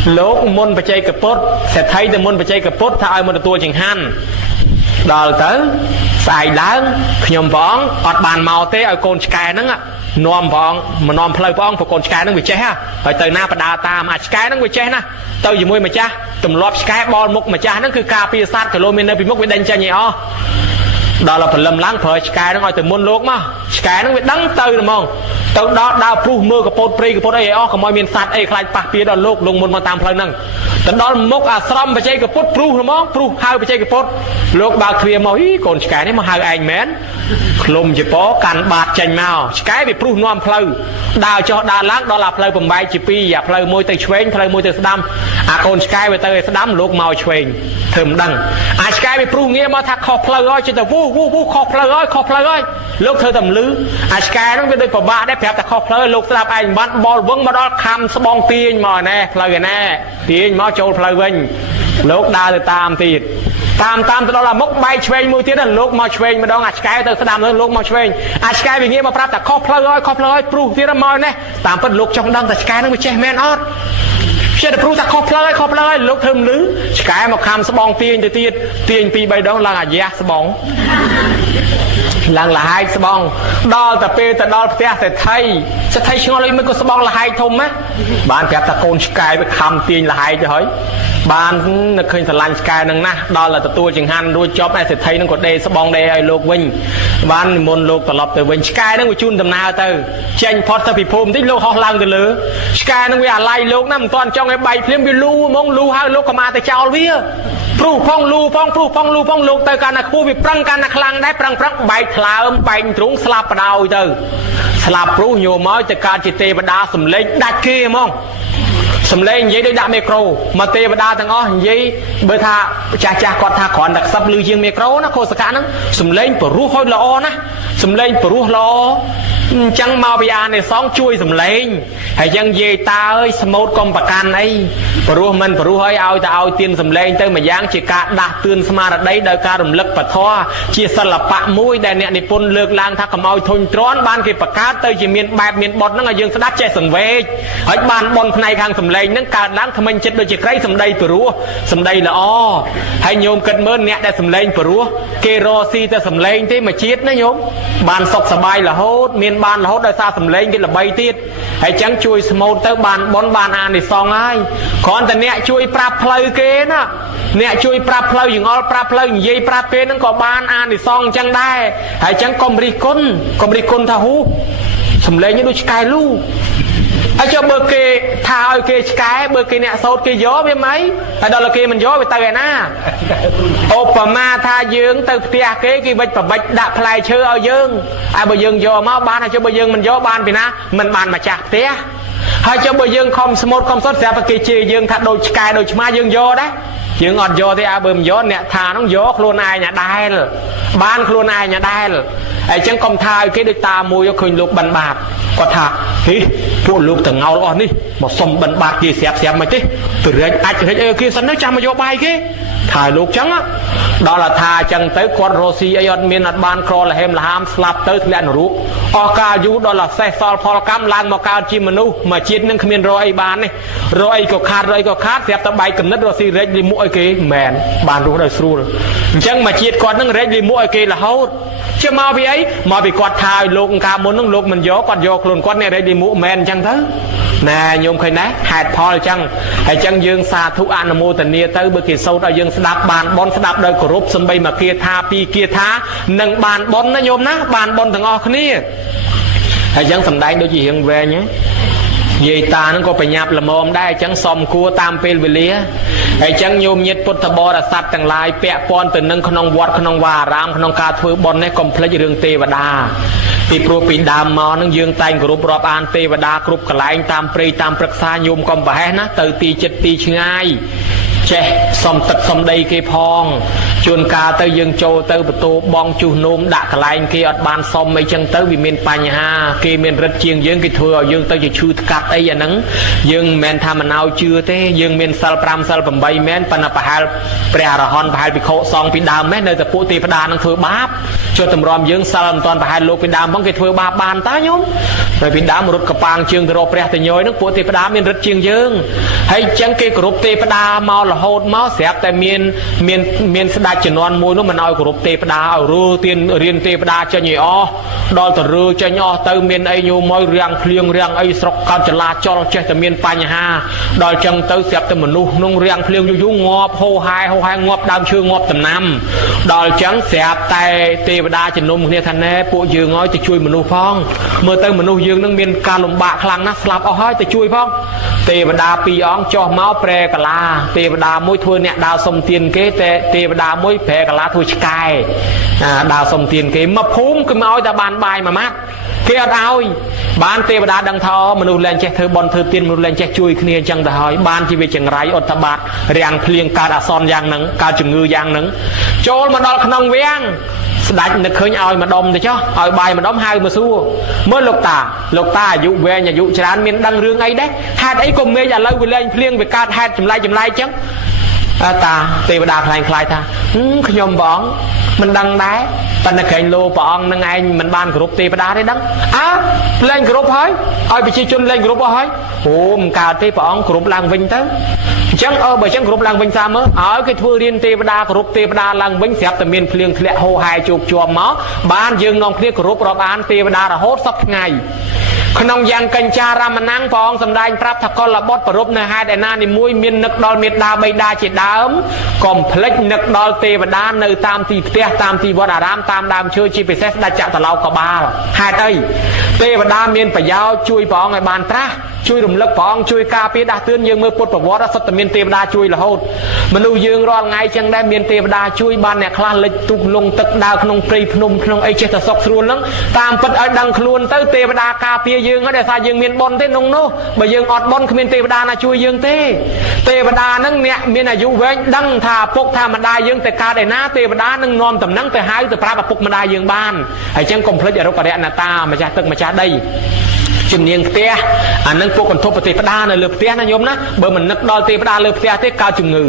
lúc môn phải chơi cái post sẽ thấy từ môn phải chơi cái post thay môn tua chừng han đó là tới xài lớn nhom vong ọt bàn màu té ở con sky nó ạ nòm vong mà nòm plei vong của con sky nó bị chết ha rồi từ na bắt đa ta mà sky nó bị chết na tôi dùng môi mà cha tụm lọp sky ball mục mà cha nó cứ cà pia sát cái lô mình nơi bị mốc bị đánh cha nhẹ o đó là phần lâm láng phơi sky nó ngồi từ môn lốp mà sky nó bị đắng từ đúng không từ đó đào pru mưa cái pot pri cái pot ấy o cái môi miền sát ấy khai bạc pia đó lốp lùng môn mà tam phơi nâng từ đó mốc à sâm bị chơi cái pot pru đúng không pru hai bị chơi cái pot lốp bao kia màu ý còn sky này mà hai anh mến lùm chỉ có càn bạt chành màu sky bị pru nòm phơi đào cho đào láng đó là phơi bầm bay chỉ pi và phơi môi từ chuen phơi môi từ đâm à còn sky về từ đâm lốp màu chuen thơm đằng à sky bị pru nghe mà thắc kho phơi rồi chỉ từ vu kho phơi rồi lúc thơ tầm lứ à sky nó cái đôi bà đấy phép ta kho phơi lúc làm anh bắt ball vững mà đó khăm bong tiền mà nè phơi nè tiền mà trâu phơi vinh lúc đào từ tam tiền tam từ đó là mốc bay chuen môi tiền là lúc mà chuen mà đó à sky từ đâm lên lúc mà chuen à sky bị nghe mà phép ta kho phơi rồi pru tiền mà nè tam phân lúc trong đăng ta sky nó mới che men ót sẽ được pru ta kho phơi lúc thơm lứ sky mà khăm bong tiền từ tiền pi bay đó là à bong là hai bong đo tập pe ta đo pe sẽ thấy cho lấy mấy con bong là hai thùng á bạn kẹp ta con sky với khăm tiền là hai cho hỏi bạn nó khơi thật lành sky nâng na đo là tua chừng han đuôi chóp này sẽ thấy nó có đây bong đây ai lục vinh bạn môn lục tập lập từ vinh sky nó bị chun tầm nào từ tranh pot ta bị phôm tích lục hoang lang từ lứa sky nó bị à lay lục nằm toàn trong cái bay phim bị lu mong lu hai lục mà ta chào vía pru phong lu lục từ cả là khu bị prăng cả là khlang đấy prăng bay thlam bay trúng slap đào từ slap pru nhiều mới từ cả chỉ tê và đa sầm lên đặt kia mong sầm lên giấy đối đạm micro mà tê và đa thằng ó giấy bơi tha cha con tha còn đặc sắp lưu riêng micro nó khô sạc nó sầm lên pru hôi lọ na sầm lên pru lọ chẳng mau bây giờ này xóm chui sầm lên hay chẳng về ta ơi smooth con bạc can ấy pru mình pru hơi ao ta ao tiền sầm lên tới mà dáng chỉ cả đạt tuyên smart ở đấy đời ca rầm lực và thoa chia sẻ là bạ mũi đại nẹt này pôn lược lang thắc cầm ao thôn trón ban cái bạc cát tới chỉ miền bạc miền bọt nó là dương đắt che sừng về ở ban bon này hàng sầm lên nó cả đáng thầm mình chết đôi chỉ cây sầm đây pru sầm đây là o hay nhôm cân mơn nẹtได้sầm lên pru kerosi ta sầm lên thế mà chết nó nhôm ban sọc sờ bay là hốt miền ban là hốt đời xa sầm lên cái là bay tiết hay chẳng chui smooth tới ban bón ban an thì xong ai cònแต่เนี่ยช่วยปรับเพลย์เกณฑ์นะเนี่ยช่วยปรับเพลย์อย่างอปรับเพลย์อย่างยี่ปรับเกณฑ์นั่นก็บ้านอ่านthì xong chẳngได้ให้chẳngกรมริคนท่าหูสำเร็จยังดูสกายลูไอ้เจ้าเบอร์เกท่าไอ้เกสกายเบอร์เกเนี่ยโซดเกย้อไปไหมไอ้ดอลลาร์เกมันย้อไปตายนะโอปมาท่ายืงตึกเตียเกกี่ใบปะใบดับพลายเชื่อเอายืงไอ้ใบยืงย้อมาบ้านไอ้เจ้าใบยืงมันย้อบ้านไปนะมันบ้านมาจากเตียให้เจ้าใบยืงคอมสมุดคอมสดแสบเกจียืงทัดโดยสกายโดยมายืงย้อได้ยืงอดย้อที่อาเบิ่มย้อเนี่ยท่าน้องย้อครัวนายเนี่ยได้บ้านครัวนายเนี่ยได้ไอ้จังคอมทายcáiด้วยตามวยก็คืนลูกบันบาดก็ท่าเฮ้ยพวกลูกถึงเงาอ่อนนี่มาสมบันบาดกี่เสียบมาที่ตัวเรื่องอาจจะเห็นกี่สันนึกจำมาโยบายกี่ถ่ายลูกจังอ่ะđó là thà chẳng tới con rosi ai on miền Nhật Bản crawl là hem là ham slap tới liền rú oka du đó là xe sol phol cam lang mà cao chim manu mà chiến nâng miền rồi bán này rồi có khát dẹp tập bay cầm đất rosi rết đi mũi kia mền bàn rú đời sưu chẳng mà chiến con nâng rết đi mũi kia là hốt chứ mau vì ấy mà vì quạt thài lục ca muốn nâng lục mình gió quạt gió luôn quạt này rết đi mũi mền chẳng thứ nè nhôm khơi nát hạt phol chẳng hay chẳng dương xa thu an mô tình nia tới bữa kỳ sâu đó dương đạp bàn bon đạp đời của rúp sân bay mà kia tha pi kia tha nâng bàn bon nó nhôm ná bàn bon thằng o khné hay chẳng sầm đánh đôi gì hiện về nhé vậy ta nó có phải nhập là mồm đây chẳng xòm cua tam pel về lia hay chẳng nhôm nhiệt bột thà bò là sạt tầng lai pẹ pon từ nâng khôn vọt khôn hòa ram khôn ca thưa bon này complex đường tê và đaปีโปรปีดามมานั่งยืงไตกรุบรอบอันเทวดากรุบกลายตามปรีตามปรักษาโยมกอมไปนะเตอตีเจ็ดตีช่างไง ចេះសំទឹកសំដីគេផងជួនកាលទៅយើងចូលទៅបន្ទោបងជុះនោមដាក់កន្លែងគេអត់បានសុំអីចឹងទៅវាមានបញ្ហាគេមានរិទ្ធជាងយើងគេធ្វើឲ្យយើងទៅជាឈឺថ្កាត់អីអាហ្នឹងយើងមិនមែនថាមិនឲ្យជឿទេយើងមានសិល5សិល8មែនប៉ុន្តែប្រហែលព្រះអរហន្តប្រហែលភិក្ខុសង្ឃពីដើមមែននៅតែពួកទេវតានឹងធ្វើបាបចុះតម្រាំយើងសិលមិនទាន់ប្រហែលលោកពីដើមផងគេធ្វើបាបបានតើញោមហើយពីដើមរត់កប៉ាងជើងទៅរកព្រះតញយហ្នឹងពួកទេវតាមានរិទ្ធជាងយើងហើយចឹងគេគោរពទេវតាមករហូតមកស្រាប់តែមានស្ដេចជំនាន់មួយនោះមិនឲ្យគោរពទេវតាឲ្យរើទៀនរៀនទេវតាចេញឲ្យអស់ដល់ទៅរើចេញអស់ទៅមានអីញោមមករាំងភ្លៀងរាំងអីស្រុកកើតចលាចលចេះតែមានបញ្ហាដល់ចឹងទៅស្រាប់តែមនុស្សក្នុងរាំងភ្លៀងយូរងាប់ហូរហែងាប់ដើមឈើងាប់ដំណាំដល់ចឹងស្រាប់តែទេវតាជំនុំគ្នាថាណែពួកយើងឲ្យទៅជួយមនុស្សផងមើលទៅមនុស្សយើងនឹងមានការលំបាកខ្លាំងណាស់ស្លាប់អស់ហើយទៅជួយផងទេវតា2អង្គចុះមកប្រែកាឡាទេវតាមួយធ្វើអ្នកដើរសុំទានគេតែទេវតាមួយប្រែកាឡាធ្វើឆ្កែដើរសុំទានគេមកភូមិគឺមកឲ្យតែបានបាយមួយម៉ាត់គេអត់ឲ្យបានទេវតាដឹងថាមនុស្សលែងចេះធ្វើបន់ធ្វើទានមនុស្សលែងចេះជួយគ្នាអញ្ចឹងទៅហើយបានជាវាចង្រៃអត្តបាតរាំងភ្លៀងកើតអាសន្នយ៉ាងហ្នឹងកើតជំងឺយ៉ាងហ្នឹងចូលមកដល់ក្នុងវាំងស្ដេចនឹកឃើញឲ្យម្ដុំទៅចុះឲ្យបាយម្ដុំហៅមកសួរមើលលោកតាអាយុវែងអាយុច្រើនមានដឹងរឿងអីដែរហេតុអីក៏មេឃឥឡូវវាលែងភ្លៀងវាកើតហេតុចម្លែកអញ្ចឹងតាទេវតាខ្លាំងខ្លាយថាខ្ញុំបងមិនដឹងដែរប៉ុន្តែក្រែងលោព្រះអង្គនឹងឯងមិនបានគោរពទេវតាទេដឹងលែងគោរពហើយឲ្យប្រជាជនលែងគោរពអស់ហើយអូមិនកើតទេព្រះអង្គគោរពឡើងវិញទៅអញ្ចឹងបើអញ្ចឹងគោរពឡើងវិញសាមើលឲ្យគេធ្វើរៀនទេវតាគោរពទេវតាឡើងវិញស្រាប់តែមានភ្លៀងធ្លាក់ហូរហែជោគជាប់មកបានយើងនាំគ្នាគោរពរាប់អានទេវតារហូតសពថ្ងៃក្នុងយ៉ាងកញ្ចារមណង្គព្រះអង្គសម្ដែងប្រាប់ថាកុលបុត្រប្រពនៅហេតុឯណានីមួយមាននឹកដល់មេត្តាបិតាជាដើមកុំភ្លេចនឹកដល់ទេវតានៅតាមទីផ្ទះតាមទីវត្តអារាមតាមដើមឈើជាពិសេសស្ដេចចតុឡោកបាលហេតុអីទេវតាមានប្រយោជន៍ជួយព្រះអង្គឲ្យបានត្រាស់ជួយរំលឹកព្រះអង្គជួយការពារដាស់តឿនយើងមើលពុទ្ធប្រវត្តិសុទ្ធតែមានទេវតាជួយរហូតមនុស្សយើងរាល់ថ្ងៃចឹងដែរមានទេវតាជួយបានអ្នកខ្លះលិចទូកលងទឹកដើរក្នុងព្រៃភ្នំក្នុងអីចេះតែសុខស្រួលហ្នឹងតាមពិតឲ្យដឹងខ្លួនទៅទេវតាការពារយើងហើយដែលថាយើងមានបុណ្យទេក្នុងនោះបើយើងអត់បុណ្យគ្មានទេវតាណាជួយយើងទេទេវតាហ្នឹងអ្នកមានអាយុវែងដឹងថាឪពុកថាម្ដាយយើងទៅកើតឯណាទេវតានឹងនាំតំណែងទៅហៅទៅប្រាប់ឪពុកម្ដាយយើងបានហើយចឹងកុំភ្លេចអរុក្ខរណតាម្ចាស់ទឹកម្ចាស់ដីជំនាញផ្ទះអានឹងពួកកន្ធពទេវតានៅលើផ្ទះណាញោមណាបើមិននឹកដល់ទេវតាលើផ្ទះទេកើតជំងឺ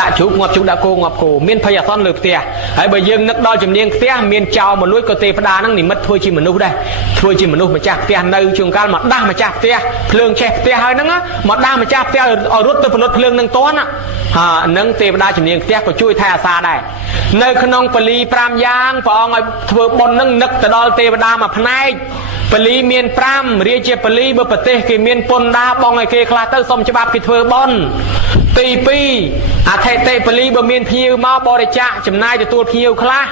ដាក់ជ្រូកងាប់ជ្រូកដាក់គោងាប់គោមានភ័យអាសន្នលើផ្ទះហើយបើយើងនឹកដល់ជំនាញផ្ទះមានចោលមកលួចក៏ទេវតានឹងនិមិត្តធ្វើជាមនុស្សដែរធ្វើជាមនុស្សម្ចាស់ផ្ទះនៅជួនកាលមកដាស់ម្ចាស់ផ្ទះភ្លើងឆេះផ្ទះហើយហ្នឹងមកដាស់ម្ចាស់ផ្ទះឲ្យរត់ទៅផលិតភ្លើងនឹងតន់នឹងទេវតាជំនាញផ្ទះក៏ជួយថែអាសាដែរនៅក្នុងបលី5យ៉ាងព្រះអង្គឲ្យធ្វើបុណ្យនឹងនឹកទៅដល់ទេវតាមួយផ្នែកបលីមាន5រាជាបលីបើប្រទេសគេមានពន្ធដារបងឲ្យគេខ្លះទៅសុំច្បាប់គេធ្វើបុណ្យទី2អធិតិបលីបើមានភ្ញៀវមកបរិច្ចាគចំណាយទទួលភ្ញៀវខ្លះ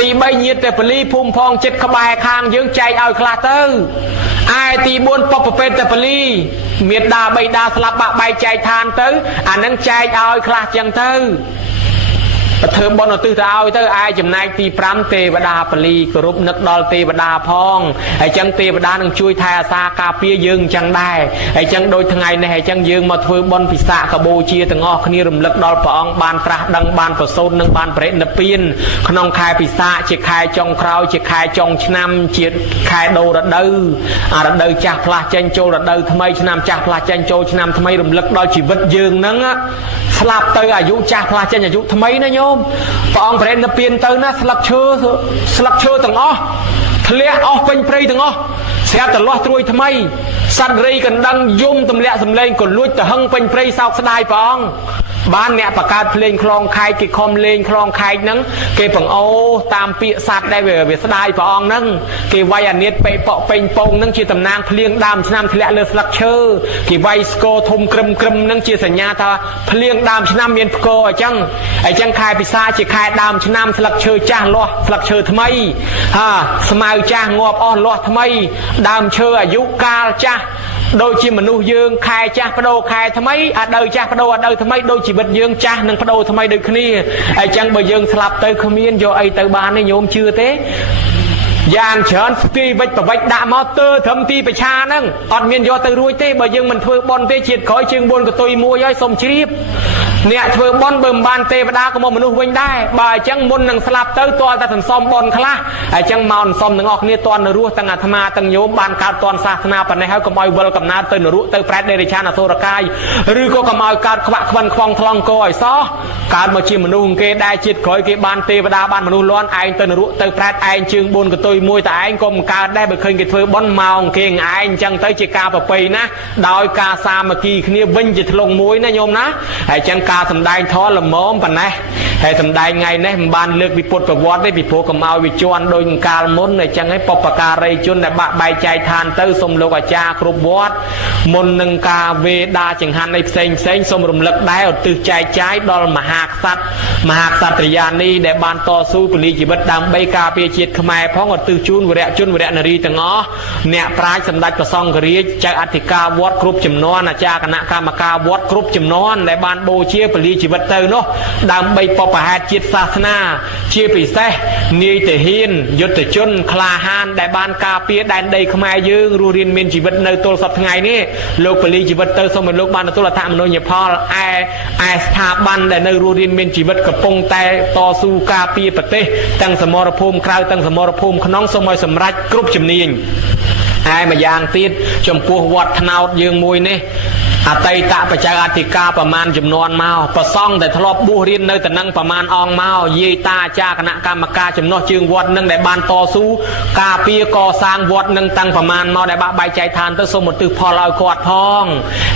ទី3ញាតិតែបលីភូមិផងចិត្តក្បែរខាងយើងចែកឲ្យខ្លះទៅឯទី4ពុកប្រពេតតែបលីមេត្តាបិតាស្លាប់បាក់បែកចែកឋានទៅអានឹងចែកឲ្យខ្លះចឹងទៅធ្វើបុណ្យឧទ្ទិសទៅឲ្យទៅឯចំណែកទី5ទេវតាបលីគោរពនឹកដល់ទេវតាផងហើយចឹងទេវតានឹងជួយថែអាសាការពារយើងចឹងដែរហើយចឹងដូចថ្ងៃនេះហើយចឹងយើងមកធ្វើបុណ្យពិសាខបូជាទាំងអស់គ្នារំលឹកដល់ព្រះអង្គបានត្រាស់ដឹងបានប្រសូតនិងបានបរិនិព្វានក្នុងខែពិសាខជាខែចុងក្រោយជាខែចុងឆ្នាំជាខែដូររដូវរដូវចាស់ផ្លាស់ចេញចូលរដូវថ្មីឆ្នាំចាស់ផ្លាស់ចេញចូលឆ្នាំថ្មីរំលឹកដល់ជីវិតយើងហ្នឹងស្លាប់ទៅអាយុចាស់ផ្លាស់ចេញអាយុថ្មីណាញោមព្រះអង្គបរិនិព្វានទៅណាស្លឹកឈើទាំងអស់ធ្លាក់អស់ពេញព្រៃទាំងអស់ស្រាប់តែលាស់ត្រួយថ្មីសត្វរីកណ្ដឹងយំទម្លាក់សម្លេងក៏លួចទៅហឹងពេញព្រៃសោកស្ដាយព្រះអង្គបានអ្នកបកើតភ្លេងខ្លងខែកគេខំលេងខ្លងខែកហ្នឹងគេបង្អូតាមពាក្យសត្វដែលវាស្ដាយព្រះអង្គហ្នឹងគេវាយអានិតពេប៉ពេញពងហ្នឹងជាតំណាងភ្លៀងដើមឆ្នាំធ្លាក់លើស្លឹកឈើគេវាយស្គរធំក្រឹមហ្នឹងជាសញ្ញាថាភ្លៀងដើមឆ្នាំមានផ្គរអញ្ចឹងខែពិសាជាខែដើមឆ្នាំស្លឹកឈើចាស់លាស់ស្លឹកឈើថ្មីស្មៅចាស់ងាប់អស់លាស់ថ្មីដើមឈើអាយុកាលចាស់ដូចជាមនុស្សយើងខែចាស់បដូរខែថ្មីអាដៅចាស់បដូរអាដៅថ្មីដូចជីវិតយើងចាស់និងបដូរថ្មីដូចគ្នាអញ្ចឹងបើយើងស្លាប់ទៅគ្មានយកអីទៅបានទេញោមជឿទេយ៉ាងច្រើនស្ទីវិចប្រវិចដាក់មកទើត្រឹមទីប្រឆាហ្នឹងអត់មានយកទៅរួចទេបើយើងមិនធ្វើបន់ទេជាតិក្រោយជើង4កតុយមួយហើយសុំជ្រាប អ្នកធ្វើបន់បើមិនបានទេវតាក៏មកមនុស្សវិញដែរបើអញ្ចឹងមុននឹងស្លាប់ទៅតើតែសន្សំបន់ខ្លះអញ្ចឹងមកសន្សំទាំងអស់គ្នាតន់នៅរស់ទាំងអាត្មាទាំងញោមបានកើតតន់សាសនាប៉ុណ្ណេះហើយកុំឲ្យវិលកំណើតទៅនរកទៅប្រែតដេរឆានអសុរកាយឬក៏កុំឲ្យកើតខ្វាក់ខ្វិនខ្វងថ្លង់កឲ្យសោះកើតមកជាមនុស្សគេដែរជាតិក្រោយគេបានទេវតាបានមនុស្សលាន់ឯងទៅនរកទៅប្រែតឯងជើង4កតុយមួយតែឯងក៏មិនកើតដែរបើឃើញគេធ្វើបន់មកគេឯងអញ្ចឹងទៅជាការប្រពៃណាដោយការសាមគ្គីគ្នាវិញជាធ្លុងមួយណាញោមណាហើយអញ្ចឹងការសំដែងធម៌ល្មមប៉ុណ្ណេះហើយសំដែងថ្ងៃនេះមិនបានលើកពីពុទ្ធប្រវត្តិទេពីព្រោះកុំឲ្យវាជន់ដូចកាលមុនអញ្ចឹងឯងបពការីជនដែលបាក់បែកចែកឋានទៅសូមលោកអាចារ្យគ្រប់វត្តមុននឹងការវេដាចង្ហាន់នៃផ្សេងសូមរំលឹកដែរឧទ្ទិសចែកចាយដល់មហាក្សត្រមហាក្សត្រិយានីដែលបានតស៊ូពលីជីវិតដើម្បីការពារជាតិខ្មែរផងឧទ្ទិសជូនវរៈជនវរៈនារីទាំងអស់អ្នកប្រាជ្ញសម្ដេចព្រះសង្ឃរាជចៅអធិការវត្តគ្រប់ចំនួនអាចារ្យគណៈកម្មការវត្តគ្រប់ចំនួនដែលបានបូជាពលីជីវិតទៅនោះដើម្បីបព្វហេតុជាតិសាសនាជាពិសេសនាយទាហានយុទ្ធជនក្លាហានដែលបានការពារដែនដីខ្មែរយើងរស់រានមានជីវិតនៅទល់សពថ្ងៃនេះលោកពលីជីវិតទៅសូមឲ្យលោកបានទទួលអត្ថមនុញ្ញផលឯស្ថាប័នដែលនៅរស់រានមានជីវិតកំពុងតែតស៊ូការពារប្រទេសទាំងសមរភូមិក្រៅទាំងសមរភូមិក្នុងសូមឲ្យសម្រេចគ្រប់ជំនាញហើយម្យ៉ាងទៀតចំពោះវត្តថ្នោតយើងមួយនេះអតីតបច្ច័យអធិការប្រមាណចំនួនមកប្រសង់ដែលធ្លាប់បួសរៀននៅតំណឹងប្រមាណអង្គមកយាយតាអាចារ្យគណៈកម្មការចំណុះជើងវត្តនឹងដែលបានតស៊ូការពារកសាងវត្តនឹងតាំងប្រមាណមកដែលបាក់បែកចែកឋានទៅសូមឧទ្ទិសផលឲ្យគាត់ផង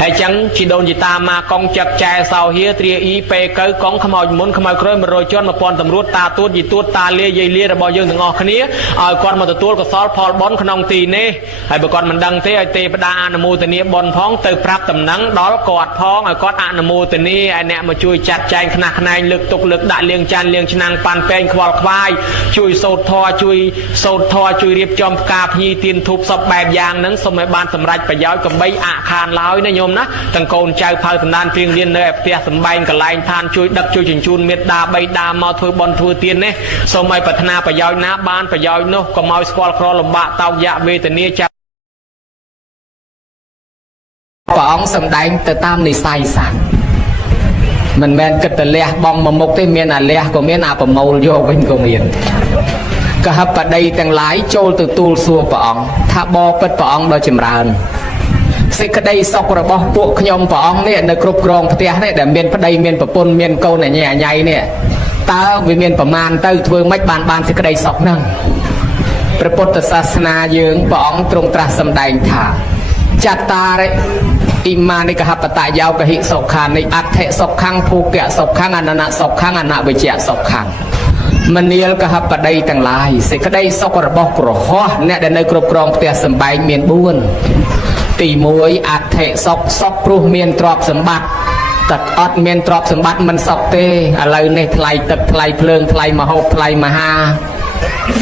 ហើយចឹងជីដូនជីតាមកកងចឹកចែសោហៀត្រាអ៊ីពេកៅកងខ្មោចមុនខ្មោចក្រោយ100ជាន់1000តម្រួតតាទួតយីទួតតាលាយាយលារបស់យើងទាំងអស់គ្នាឲ្យគាត់មកទទួលកុសលផលបុណ្យក្នុងទីនេះហើយបើគាត់មិនដឹងទេឲ្យទេវតាអនុមោទនាបុណ្យផងទៅប្រាប់តំណែងដល់គាត់ផងឲ្យគាត់អនុមោទនាឲ្យអ្នកមកជួយចាត់ចែងខ្នះខ្នែងលើកទុកលើកដាក់លាងចានលាងឆ្នាំងប៉ាន់ពេងខ្វល់ខ្វាយជួយសូត្រធម៌ជួយរៀបចំផ្កាភ្ញីទៀនធូបសពបែបយ៉ាងហ្នឹងសូមឲ្យបានសម្រេចប្រយោជន៍កុំបីអខានឡើយណាញោមណាទាំងកូនចៅផៅសម្ដានព្រៀងរៀននៅឯផ្ទះសំបែងកន្លែងឋានជួយដឹកជួយជញ្ជូនមេត្តាបៃតាមកធ្វើបុណ្យធ្វើទាននេះសូមឲ្យប្រាថ្នាប្រយោជន៍ណាបានប្រយោជន៍នោះកុំឲ្យស្គាល់ក្រលំបាកតោកយ៉ាវេទនាព្រះអង្គសម្ដែងទៅតាមនិស័យសត្វមិនមែនគិតតែលះបងមកមុខទេមានអាលះក៏មានអាប្រមូលយកវិញក៏មានកហបតីទាំងឡាយចូលទៅទូលសួរព្រះអង្គថាបបិទ្ធព្រះអង្គដ៏ចម្រើនសេចក្តីសុខរបស់ពួកខ្ញុំព្រះអង្គនេះនៅគ្រប់គ្រងផ្ទះនេះដែលមានប្តីមានប្រពន្ធមានកូនអញ្ញៃនេះតើវាមានប្រមាណទៅធ្វើម៉េចបានសេចក្តីសុខហ្នឹងព្រះពុទ្ធសាសនាយើងព្រះអង្គទ្រង់ត្រាស់សម្ដែងថាចតារិអ៊ីម៉ានិកហបតយោកហិសុខានិអដ្ឋិសុខាំងភូកៈសុខាំងអននៈសុខាំងអនវិជ្ជៈសុខាំងមនាលកហបតីទាំងឡាយសេចក្តីសុខរបស់ក្រហោះអ្នកដែលនៅគ្រប់គ្រងផ្ទះសម្បែងមាន4ទី1អដ្ឋិសុខព្រោះមានទ្រព្យសម្បត្តិទឹកអត់មានទ្រព្យសម្បត្តិមិនសុខទេឥឡូវនេះថ្លៃទឹកថ្លៃភ្លើងថ្លៃម្ហូបថ្លៃមហា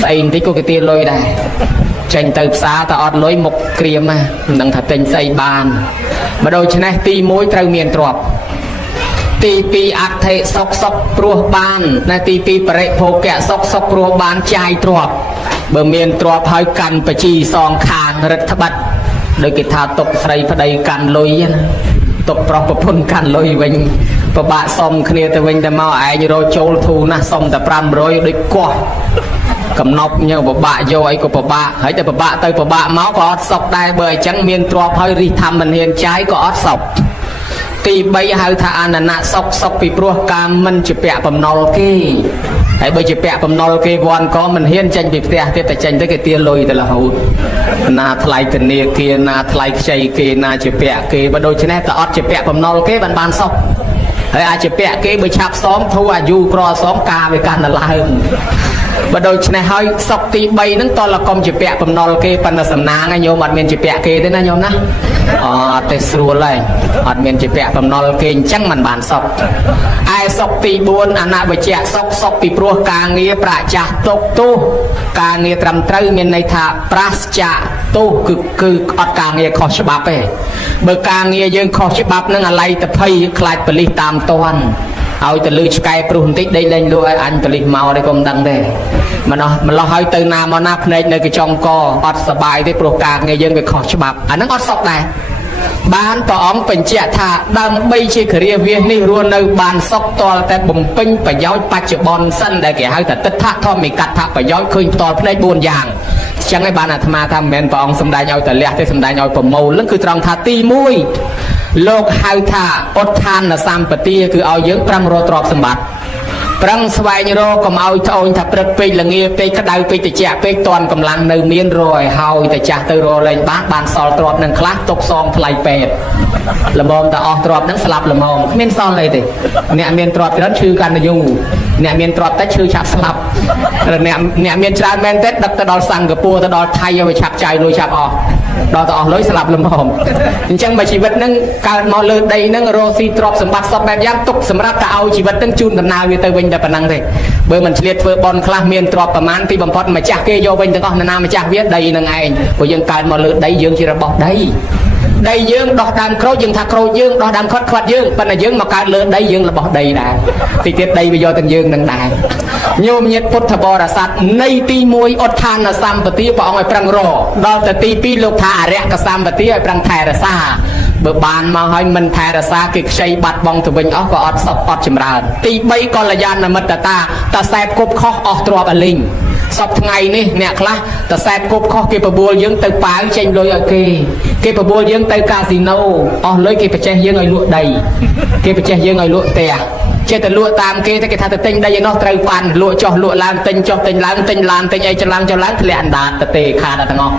ស្អីបន្តិចក៏គេទាលុយដែរចេញទៅផ្សារតែអត់លុយមុខក្រៀមមិនដឹងថាទិញស្អីបានបើដូច្នេះទី1ត្រូវមានទ្រព្យទី2អដ្ឋិសុខព្រោះបានណាទី2បរិភោគៈសុខព្រោះបានចាយទ្រព្យបើមានទ្រព្យហើយកាន់បជីសងខាងរដ្ឋបတ်ដោយគេថាຕົកស្រីប្តីកាន់លុយណាຕົកប្រុសប្រពន្ធកាន់លុយវិញពិបាកសុំគ្នាទៅវិញទៅមកឯងរកចូលធូរណាស់សុំតែ500ដូចកោះកំណប់ញើពិបាកយកអីក៏ពិបាកហើយតែពិបាកទៅពិបាកមកក៏អត់សុខដែរបើអញ្ចឹងមានទ្រព្យហើយរិះថាមិនហ៊ានចាយក៏អត់សុខទី3ហៅថាអននៈសុខពីព្រោះការមិនជាពាក់បំណុលគេហើយបើជាពាក់បំណុលគេវ័នក៏មិនហ៊ានចេញពីផ្ទះទៀតតែចេញទៅគេទាលុយទៅរហូតណាថ្លៃធនាគារណាថ្លៃខ្ចីគេណាជាពាក់គេបើដូច្នេះក៏អត់ជាពាក់បំណុលគេបានសុខហើយអាចជាពាក់គេបើឆាប់សមធូរអាយុក្រសមការវាកាន់តែឡើងបើដូច្នេះហើយសុខទី3ហ្នឹងតលកុំជាពាក់បំណុលគេប៉ុន្តែសំណាងញោមអត់មានជាពាក់គេទេណាញោមណាអត់ទេស្រួលហើយអត់មានជាពាក់បំណុលគេអញ្ចឹងมันបានសុខឯសុខទី4អនវិជ្ជៈសុខពីព្រោះការងារប្រចាស់ទុកទោសការងារត្រឹមត្រូវមានន័យថាប្រាសចាកទោសគឺអត់ការងារខុសច្បាប់ទេបើការងារយើងខុសច្បាប់នឹងអាល័យតភ័យខ្លាចប៉ូលីសតាមតន់ឲ្យទៅលឺឆ្កែព្រុសបន្តិចដេកលេងលក់ឲ្យអញប៉ូលីសមកទេក៏មិនដឹងទេម្លោះឲ្យទៅណាមកណាភ្នែកនៅកញ្ចង់កអត់សบายទេព្រោះការងារយើងវាខុសច្បាប់អាហ្នឹងអត់សុខដែរ បានព្រះអង្គបញ្ជាក់ថាដើម្បីជាគរាវាសនេះរស់នៅបានសុខតលតែបំពេញប្រយោជន៍បច្ចុប្បន្នសិនដែលគេហៅថាទិដ្ឋធម្មិកថាប្រយោជន៍ឃើញផ្ទាល់ភ្នែក4យ៉ាងចឹងហើយបានអាត្មាថាមិនមែនព្រះអង្គសម្ដែងឲ្យតលះទេសម្ដែងឲ្យប្រមូលនឹងគឺត្រង់ថាទី1លោកហៅថាឧទ្ធានសម្បទាគឺឲ្យយើងប្រឹងរកទ្រព្យសម្បត្តិប្រឹងស្វែងរកកុំឲ្យត្អូញថាព្រឹកពេកល្ងាពេកក្តៅពេកតិចពេកតន់កម្លាំងនៅមានរយហើយតែចាស់ទៅរលែងបានសល់ទ្រព្យនឹងខ្លះទុកសងថ្លៃពេទ្យល្មមតែអស់ទ្រព្យនឹងស្លាប់ល្មមគ្មានសល់អីទេអ្នកមានទ្រព្យច្រើនឈឺកាន់តែយូរអ្នកមានទ្រព្យតែឈឺឆាប់ស្លាប់អ្នកមានច្រើនមែនទេដឹកទៅដល់សិង្ហបុរីទៅដល់ថៃឲ្យឆាប់ចាយលុយឆាប់អស់ដល់ទៅអស់លុយស្លាប់ល្មមអញ្ចឹងបើជីវិតនឹងកើតមកលើដីនឹងរស់ស៊ីទ្រព្យសម្បត្តិសពបែបយ៉ាងទុកសម្រាប់តែឲ្យជីវិតនឹងជូនដំណើរវាទៅវិញតែប៉ុណ្ណឹងទេបើមិនឆ្លៀតធ្វើបន់ខ្លះមានទ្រព្យប្រមាណទីបំផុតម្ចាស់គេយកវិញទាំងអស់ណាម្ចាស់វាដីនឹងឯងព្រោះយើងកើតមកលើដីយើងជារបស់ដីយើងដោះដើមក្រូចយើងថាក្រូចយើងដោះដើមខាត់យើងប៉ុន្តែយើងមកកើតលើដីយើងរបស់ដីដែរទីទៀតដីវាយកទាំងយើងនឹងដែរញោមញាតិពុទ្ធបរិស័ទនៃទី1ឧទ្ធានសម្បទាព្រះអង្គឲ្យប្រឹងរកដល់ទៅទី2លោកថាអរិយកសម្បទាឲ្យប្រឹងថែរក្សាបើបានមកឲ្យមិនថែរក្សាគេខ្ចីបាត់បង់ទៅវិញអស់ក៏អត់សុខអត់ចម្រើនទី3កល្យាណមិត្តតាសែបគប់ខុសអស់ទ្រព្យអលីងសពថ្ងៃនេះអ្នកខ្លះតសែបគប់ខុសគេបបួលយើងទៅប៉ាវចេញលុយឲ្យគេបបួលយើងទៅកាស៊ីណូអស់លុយគេបច្ចេះយើងឲ្យលក់ដីគេបច្ចេះយើងឲ្យលក់ផ្ទះចេះតែលក់តាមគេតែគេថាទៅទិញដីឯនោះត្រូវប៉ាន់លក់ចុះលក់ឡើងទិញចុះទិញឡើងទិញឡានទិញអីចឡើងធ្លាក់អណ្ដាតទៅទេខាតទាំងអស់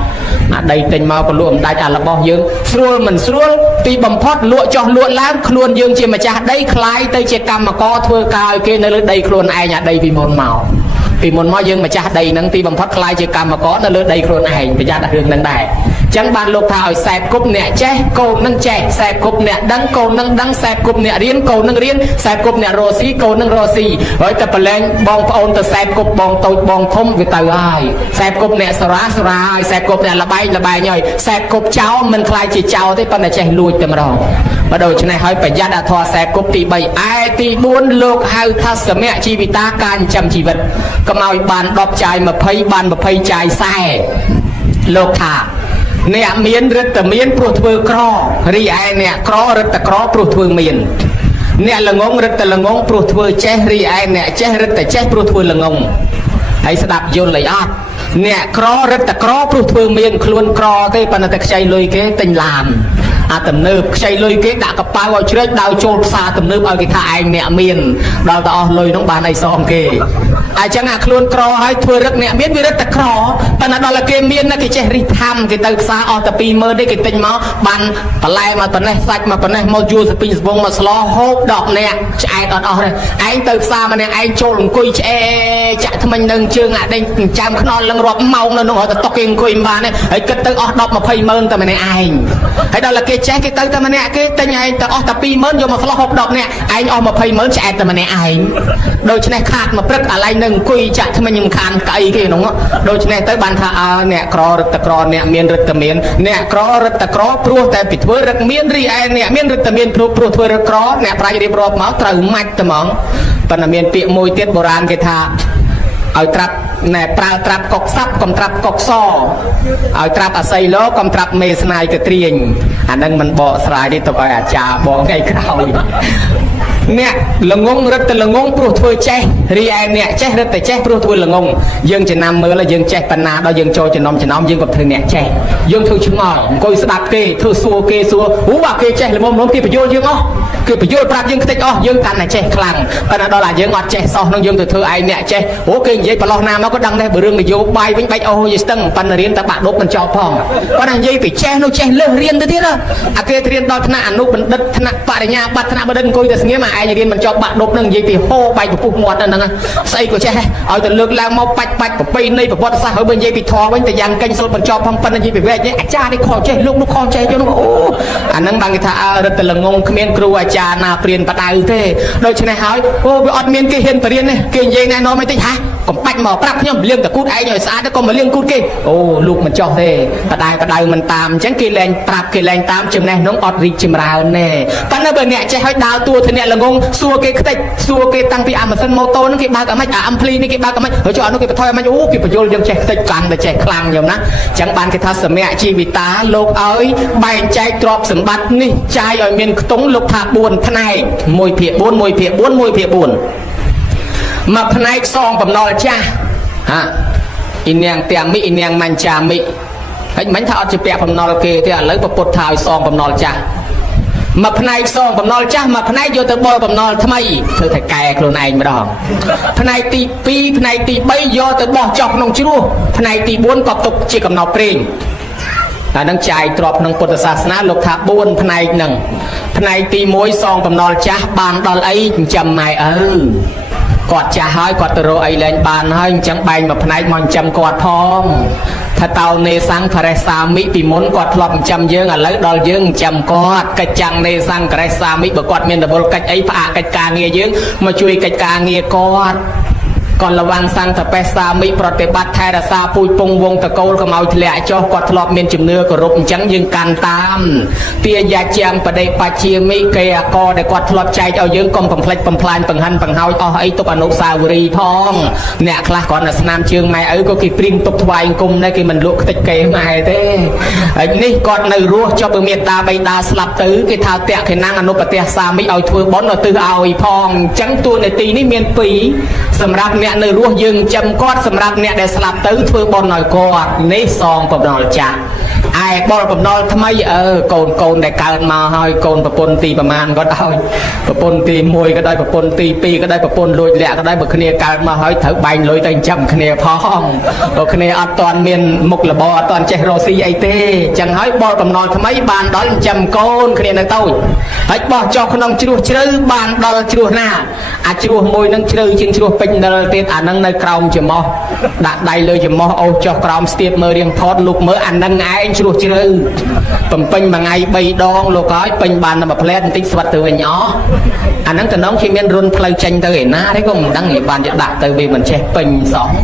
អាដីទិញមកក៏លក់មិនដាច់អារបស់យើងស្រួលមិនស្រួលទីបំផុតលក់ចុះលក់ឡើងខ្លួនយើងជាម្ចាស់ដីคล้ายទៅជាកម្មករធ្វើការឲ្យគេនៅលើដីខ្លួនឯងអាដីពីមុនមកយើងម្ចាស់ដីហ្នឹងទីបំផុតខ្លាយជាកម្មករនៅលើដីខ្លួនឯងប្រយ័ត្នរឿងហ្នឹងដែរអញ្ចឹងបានលោកថាឲ្យសែបគប់អ្នកចេះកូននឹងចេះសែបគប់អ្នកដឹងកូននឹងដឹងសែបគប់អ្នករៀនកូននឹងរៀនសែបគប់អ្នករស់ស៊ីកូននឹងរស់ស៊ីហើយតែប្រឡែងបងប្អូនទៅសែបគប់បងតូចបងធំវាទៅហើយសែបគប់អ្នកសារាហើយសែបគប់អ្នកលបែងហើយសែបគប់ចោលមិនខ្លាយជាចោលទេប៉ុន្តែចេះលួចតែម្ដងបើដូច្នេះហើយប្រយ័ត្នអាធរសែបគប់ទី3ឯទី4លោកហៅថាសមៈជីវិតាការចិញ្ចឹមជីវិតកុំឲ្យបាន10ចាយ20បាន20ចាយ40លោកថាអ្នកមានរិទ្ធតែមានព្រោះធ្វើក្ររីឯអ្នកក្ររិទ្ធតែក្រព្រោះធ្វើមានអ្នកល្ងងរិទ្ធតែល្ងងព្រោះធ្វើចេះរីឯអ្នកចេះរិទ្ធតែចេះព្រោះធ្វើល្ងងហើយស្ដាប់យល់អីអត់អ្នកក្ររិទ្ធតែក្រព្រោះធ្វើមានខ្លួនក្រទេប៉ុន្តែតែខ្ចីលុយគេទិញឡានអាទំនើបខ្ចីលុយគេដាក់កប៉ាល់ឲ្យជ្រេចដើរចូលផ្សារទំនើបឲ្យគេថាឯងអ្នកមានដល់ទៅអស់លុយនោះបានអីសងគេអញ្ចឹងអាខ្លួនក្រហើយធ្វើរឹកអ្នកមានវារឹកតែក្រប៉ុន្តែដល់តែគេមានគេចេះរិះថាំគេទៅផ្សារអស់តែ20000ទេគេទិញមកបានបន្លែមកប៉ុណ្ណេះសាច់មកប៉ុណ្ណេះមកយួរស្ពីងស្វងមកស្លោហូប10នាក់ឆ្អែតអត់អស់ទេឯងទៅផ្សារម្នាក់ឯងចូលអង្គុយឆ្អែចាក់ថ្មិញនឹងជើងអាដេញចាំខ្នល់លឹងរាប់ម៉ោងនៅនោះទៅតុកគេអង្គុយមិនបានទេហើយគិតទៅអស់10 20ម៉ឺនតែម្នាក់ឯងហើយដល់តែគេចេះគេទៅតែម្នាក់គេទិញឯងទៅអស់តែ20000យកមកស្លោហូប10នាក់ឯងអស់20ម៉ឺនឆ្អែតតែម្នាក់ឯងដូច្នេះខាតមកព្រឹកអាឡៃនឹងអង្គុយចាក់ថ្មិញខ្ញុំខានក្អីគេក្នុងដូច្នេះទៅបានថាអ្នកក្ររឹតតែក្រអ្នកមានរឹតតែមានអ្នកក្ររឹតតែក្រព្រោះតែពីធ្វើរឹកមានរីឯអ្នកមានរឹតតែមានព្រោះធ្វើរឹកក្រអ្នកប្រាជ្ញរៀបរាប់មកត្រូវម៉ាច់តែហ្មងប៉ុន្តែមានពាក្យមួយទៀតបុរាណគេថាឲ្យត្រាប់ណែប្រើត្រាប់កុកសាប់កុំត្រាប់កុកសឲ្យត្រាប់អាស័យលោកកុំត្រាប់មេស្នាយកត្រៀងអានឹងមិនបកស្រាយទេទៅឲ្យអាចារ្យបកថ្ងៃក្រោយអ្នកល្ងងរឹតតែល្ងងព្រោះធ្វើចេះរីឯអ្នកចេះរឹតតែចេះព្រោះធ្វើល្ងងយើងចំណាំមើលយើងចេះបណ្ណាដល់យើងចូលចំណុំយើងក៏ធ្វើអ្នកចេះយើងធ្វើឆ្ងល់អង្គុយស្ដាប់គេធ្វើសួរគេសួរអាគេចេះល្មមគេបញ្យល់យើងអស់គេបញ្យល់ប្រាប់យើងខ្ទេចអស់យើងកាន់តែចេះខ្លាំងប៉ុន្តែដល់តែយើងអត់ចេះសោះនឹងយើងទៅធ្វើឯងអ្នកចេះគេនិយាយប្រឡោះណាមកក៏ដឹងដែរបើរឿងនយោបាយវិញបាច់អូយស្ទឹងប៉ុន្តែរៀនតែបាក់ដប់មិនចោលផងប៉ុន្តែនិយាយពីចេះនោះចេះលើសរៀនទៅទៀតអាគេរៀនដល់ថ្នាក់អនុបណ្ឌិតថ្នាក់បរិញ្ញាបត្រថ្នាក់បណ្ឌិតអង្គុយតែស្ងៀមឯងរៀនមិនចប់បាក់ដប់នឹងនិយាយពីហូបែកពពុះមាត់ហ្នឹងស្អីក៏ចេះឲ្យទៅលើកឡើងមកបាច់ប្រពៃណីប្រវត្តិសាស្ត្រហើយបើនិយាយពីធម៌វិញតែយ៉ាងកេញសូត្របញ្ចប់ផងប៉ុន្តែនិយាយពីវែកអាចារ្យនេះខុសចេះលោកនោះខុសចេះចុះនោះអាហ្នឹងបានគេថារឹតតែល្ងងគ្មានគ្រូអាចារ្យណាព្រៀនបដៅទេដូច្នេះហើយវាអត់មានគេហ៊ានបរៀនទេគេនិយាយណែនាំអីតិចហាក កំបាច់មកប្រាប់ខ្ញុំលៀងតគូតឯងឲ្យស្អាតទៅកុំមកលៀងគូតគេអូលោកមិនចោះទេបដៅមិនតាមអញ្ចឹងគេលែងប្រាប់គេលែងតាមចំណេះនោះអត់រីកចម្រើនទេប៉ុន្តែបើអ្នកចេះឲ្យដើរតួធានៈល្ងងសួរគេខ្ទេចសួរគេតាំងពីអាម៉ាស៊ីនម៉ូតូហ្នឹងគេបើកអាម៉េចអាអំភ្លីនេះគេបើកអាម៉េចហើយចុះអត់នោះគេបន្ថយអាម៉េចអូគេបញ្យល់យើងចេះខ្ទេចកាន់តែចេះខ្លាំងខ្ញុំណាអញ្ចឹងបានគេថាសមៈជីវិតាលោកឲ្យបែងចែកទ្រព្យសម្បត្តិនេះចាយឲ្យមានខ្ទង់លោកថា4ផ្នែក1ភាគ4 1ភាគ4 1ភាគ4មួយផ្នែកសងបំណុលចាស់ហាអ៊ីនាងតាមិអ៊ីនាងមញ្ចាមិហើយមិនថាអត់ជាពាក់បំណុលគេទេឥឡូវប្រពុតថាឲ្យសងបំណុលចាស់មួយផ្នែកសងបំណុលចាស់មួយផ្នែកយកទៅបលបំណុលថ្មីធ្វើតែកែខ្លួនឯងម្ដងផ្នែកទី2ផ្នែកទី3យកទៅបោះចោលក្នុងជ្រោះផ្នែកទី4ក៏ទុកជាកំណត់ព្រេងតែនឹងចាយទ្រព្យក្នុងពុទ្ធសាសនាលោកថា4ផ្នែកហ្នឹងផ្នែកទី1សងបំណុលចាស់បានដល់អីចិញ្ចឹមម៉ែឪគាត់ចាស់ហើយគាត់ទៅរកអីលែងបានហើយអញ្ចឹងបែងមួយផ្នែកមកចិញ្ចឹមគាត់ផងថាតោនេសង្ឃរេសាមិពីមុនគាត់ធ្លាប់ចិញ្ចឹមយើងឥឡូវដល់យើងចិញ្ចឹមគាត់កិច្ចចាំងនេសង្ឃរេសាមិបើគាត់មានរវល់កិច្ចអីផ្អាកកិច្ចការងារយើងមកជួយកិច្ចការងារគាត់còn là vang sang thập bát sa mỹ pratibat thay ra sa pui pung vong tờ câu cầm ao lẹ cho quạt lọp miền chìm nưa của rụp trắng dương can tam tia gia chạm và đây pa chia mỹ cây co để quạt lọp chạy ao dương con bằng plek bằng plan bằng hành bằng hao o ấy tục anh ốc sa vri thong nè khla còn là nam chương mai ấy có kỳ prim tục thoại cùng đây kỳ mình luộc tịch cây mai thế ní còn nơi rùa cho bờ miền ta bay ta slap tứ cái thao tẹt cái năng anh ốc tia sa mỹ ao thưa bón ở từ ao phong trắng tua này tì ní miền pí sầm rạp mẹ nơi rùa dương châm cót sầm rạp mẹ để slap tứ thưa bón nồi cót ní song bọc nồi chả ai bón bọc nồi tham ấy cồn để cào mà hơi cồn bọc pôn tì bầm man có đôi bọc pôn tì môi có đôi bọc pôn tì pi có đôi bọc pôn lôi lẹ có đôi bọc khné cào mà hơi thở bành lôi tay châm khné phong bọc khné ở toàn miền mục là bò toàn che rosi ấy tê chẳng hỏi bò bọc nồi tham ấy bàn đó châm cồn khné nơi tôi hãy bỏ cho con ông chua chữ bàn đó chua na à chua môi nâng chữ trên chua pin nơi tiền à nâng nơi còng chùm mò đặt đầy lời chùm mò ô cho còng stiệp mơ riêng thoát lục mơ ăn nâng ai chua chữ bầm pin mà ngày bay đong lô có pin bàn mà plan tích vật từ nhỏ anh nâng từ nóng khi miền run play tranh từ na đấy cũng đăng nghỉ bàn đặt từ vì mình che pin sóng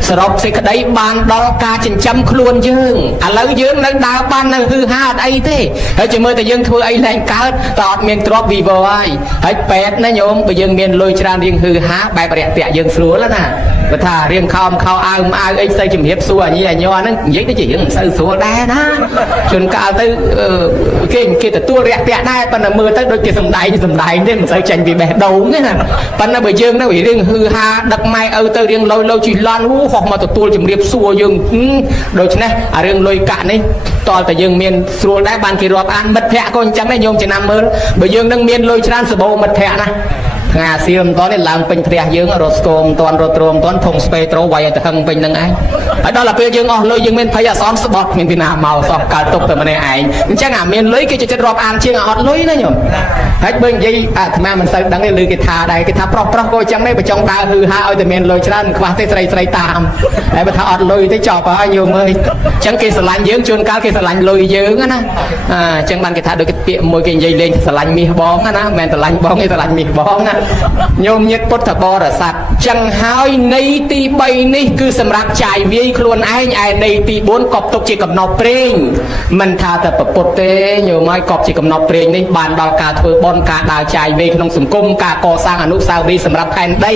sọp xịt đấy bàn đó ca trên trăm luôn dương à lấy dương lấy đá ban nơi hư ha đây thế hãy chỉ mơ từ dương thôi ấy lên cá tọt miền drop vì vô ai hãy pet nó nhôm bây giờ miền lôi tràn riêng hư há bài bẹt tẹt dương xuốngแล้วนะvà thà riêng không khao ai ấy xây chìm hiệp xua như là nho nó giấy nó chỉ những xây xua đá đó chuẩn cả tới kia từ tua rẹt tẹt đây phần là mưa tới đôi kia sầm đáy nên xây tranh vì bẹt đầu thế nè phần là bây giờ nó bị riêng hư ha đặt mai tới riêng lôi chỉ loan hoặc mà tụt tua chìm hiệp xua dương đôi này à riêng lôi cạn ấy toàn tại dương miền xua đá ban kia rọp ăn mất thẹn con chẳng đấy nhôm chỉ nằm mơ bởi dương nâng miền lôi tràn sờ bầu mất thẹn nè ngà xiêm toán để làm pin thẹn dương ở roscom toàn rotrom toán thùng spectro quay từ thằng pin nâng ai ở đó là bây dương lôi dương miền thấy là xóm sport miền việt nam màu xóm cả tục từ bên này ảnh chắc là miền lưới cái chết rọp ăn chiên ọt lưới nó nhom hết bên gì à thằng mình sẽ đăng cái lưới cái thà đây cái thà pro coi chẳng đấy bên trong ta hư ha ở từ miền lôi tràn qua tới xây tam để bên thà ọt lưới tới chọc bao nhiêu ơi chẳng kia sờ lạnh dương chuồn cao kia sờ lạnh lôi dương á à chẳng ban cái thà được cái tiệm môi cái dây lên sờ lạnh mi bóng á na men sờ lạnh bóng cái sờ lạnh mi bóng á nhôm nhất bút thà bò là sạch chẳng hai nay ti bay ní cứ sầm rạp chạy vi luôn ai đây ti 4 cọp tục chỉ cầm nọ preng mình thà tập bột tê nhiều mai cọp chỉ cầm nọ preng ní bàn đào cả thưa bon cả đào chạy vềក្នុងសង្គមការកសាងអនុស្សាវរីយ៍សម្រាប់ខេត្តដី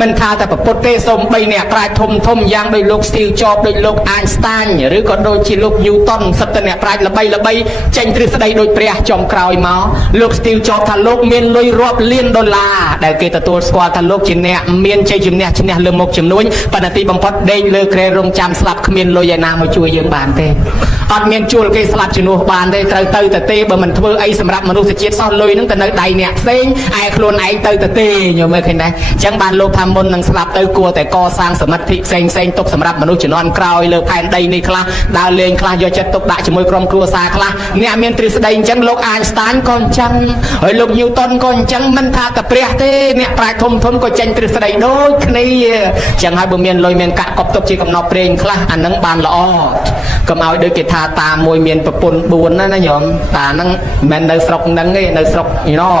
មិនថាតែប្រពុតទេសូម3អ្នកប្រាជ្ញធំយ៉ាងដោយលោក Steve Jobs ដោយលោក Einstein ឬក៏ដូចជាលោក Newton សិតតែអ្នកប្រាជ្ញល្បីចេញទ្រឹស្ដីដោយព្រះចុងក្រោយមកលោក Steve Jobs ថាលោកមានលុយរាប់លានដុល្លារដែលគេទទួលស្គាល់ថាលោកជាអ្នកមានជ័យជំនះឈ្នះលើមុខជំនួញប៉ុន្តែទីបំផុតដេកលើគ្រែរងចាំស្លាប់គ្មានលុយឯណាមកជួយយើងបានទេអត់មានជួលគេស្លាប់ជំនួសបានទេត្រូវទៅទេបើមិនធ្វើអីសម្រាប់មនុស្សជាតិសោះលុយនឹងទៅនៅដៃអ្នកផ្សេងឯខ្លួនឯងទៅទេញោមមើលឃើញដែរអញ្ចឹងបានលោកថាមុននឹងស្លាប់ទៅគួរតែកសាងសមិទ្ធិផ្សេងទុកសម្រាប់មនុស្សជំនាន់ក្រោយលើផែនដីនេះខ្លះដើរលេងខ្លះយកចិត្តទុកដាក់ជាមួយក្រុមគ្រួសារខ្លះអ្នកមានទ្រឹស្ដីអញ្ចឹងលោក Einstein ក៏អញ្ចឹងហើយលោក Newton ក៏អញ្ចឹងមិនថាតែព្រះទេអ្នកប្រាជ្ញធំក៏ចេញទ្រឹស្ដីដូចគ្នាអញ្ចឹងហើយបើមានលុយមានកាក់កប់ទុកជាកំណត់ព្រេងខ្លះអានឹងបានល្អកុំឲ្យដូចគេថាតាមួយមានប្រពន្ធ4ណាញោមតាហ្នឹងមិននៅស្រុកហ្នឹងទេនៅស្រុកណោ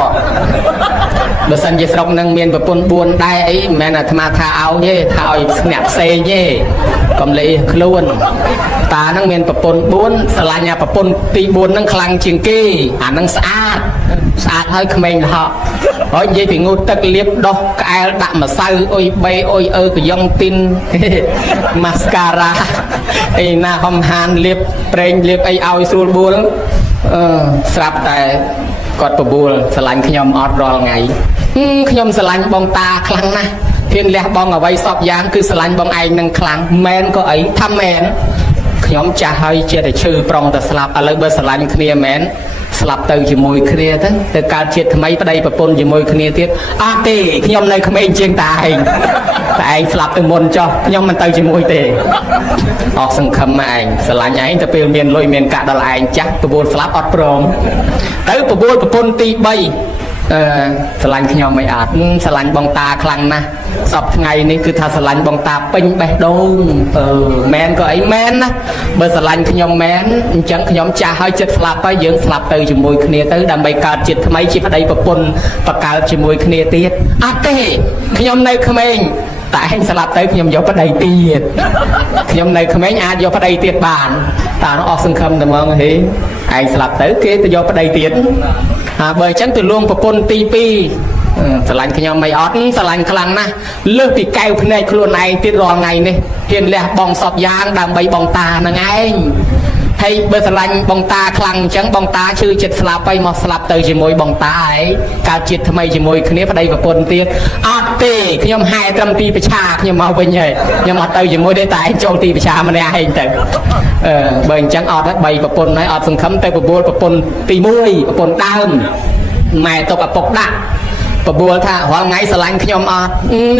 បើសិនជាស្រុកនឹងមានប្រពន្ធ4ដែរអីមិនមែនអាត្មាថាឲ្យទេថាឲ្យអ្នកផ្សេងទេកុំលីខ្លួនតានឹងមានប្រពន្ធ4ស្រឡាញ់អាប្រពន្ធទី4នឹងខ្លាំងជាងគេអានឹងស្អាតហើយក្មេងលហកហើយនិយាយពីងូតទឹកលាបដោះក្អែលដាក់ម្សៅអុយបេអុយអើកយ៉ុងទីនម៉ាស្ការ៉ាអីណាហំហានលាបប្រេងលាបអីឲ្យស្រួលបួលស្រាប់តែគាត់បបួលស្រឡាញ់ខ្ញុំអត់រាល់ថ្ងៃខ្ញុំស្រឡាញ់បងតាខ្លាំងណាស់ហ៊ានលះបង់អ្វីសពយ៉ាងគឺស្រឡាញ់បងឯងនឹងខ្លាំងមែនក៏អីថាមែនខ្ញុំចាស់ហើយជាតែឈឺប្រុងតែស្លាប់ឥឡូវបើស្រឡាញ់គ្នាមែនស្លាប់ទៅជាមួយគ្នាទៅកើតជាតិថ្មីប្តីប្រពន្ធជាមួយគ្នាទៀតអត់ទេខ្ញុំនៅក្មេងជាងតាឯងតែឯងស្លាប់ទៅមុនចុះខ្ញុំមិនទៅជាមួយទេអស់សង្ឃឹមឯងស្រឡាញ់ឯងទៅពេលមានលុយមានកាក់ដល់ឯងចាស់ប្រពន្ធស្លាប់អត់ព្រមទៅប្រពន្ធប្រពន្ធទី3ស្រឡាញ់ខ្ញុំមិនអត់ស្រឡាញ់បងតាខ្លាំងណាស់សពថ្ងៃនេះគឺថាស្រឡាញ់បងតាពេញបេះដូងមែនក៏អីមែនណាបើស្រឡាញ់ខ្ញុំមែនអញ្ចឹងខ្ញុំចាស់ហើយចិត្តស្លាប់ហើយយើងស្លាប់ទៅជាមួយគ្នាទៅដើម្បីកើតជាតិថ្មីជាប្តីប្រពន្ធបកកើតជាមួយគ្នាទៀតអត់ទេខ្ញុំនៅក្មេងតែឯងស្លាប់ទៅខ្ញុំយកប្តីទៀតខ្ញុំនៅក្មេងអាចយកប្តីទៀតបានតាអស់សង្ឃឹមតែហ្មងហេឯងស្លាប់ទៅគេទៅយកប្តីទៀតបើអញ្ចឹងទៅលួងប្រពន្ធទី2ស្រឡាញ់ខ្ញុំមិនអត់ស្រឡាញ់ខ្លាំងណាស់លើសពីកែវភ្នែកខ្លួនឯងទៀតរាល់ថ្ងៃនេះហ៊ានលះបង់សពយ៉ាងដើម្បីបងតានឹងឯងហើយបើស្រឡាញ់បងតាខ្លាំងអញ្ចឹងបងតាឈឺចិត្តស្លាប់ហើយមកស្លាប់ទៅជាមួយបងតាឯងកើតជាតិថ្មីជាមួយគ្នាប្តីប្រពន្ធទៀតអត់ទេខ្ញុំហែត្រឹមទីប្រឆាខ្ញុំមកវិញហើយខ្ញុំអត់ទៅជាមួយទេតែឯងចូលទីប្រឆាម្នាក់ឯងទៅបើអញ្ចឹងអត់ហើយ3ប្រពន្ធហើយអត់សង្ឃឹមទៅប្រពន្ធប្រពន្ធទី1ប្រពន្ធដើមម៉ែទុកឪពុកដាក់បបួលថារាល់ថ្ងៃស្រឡាញ់ខ្ញុំអត់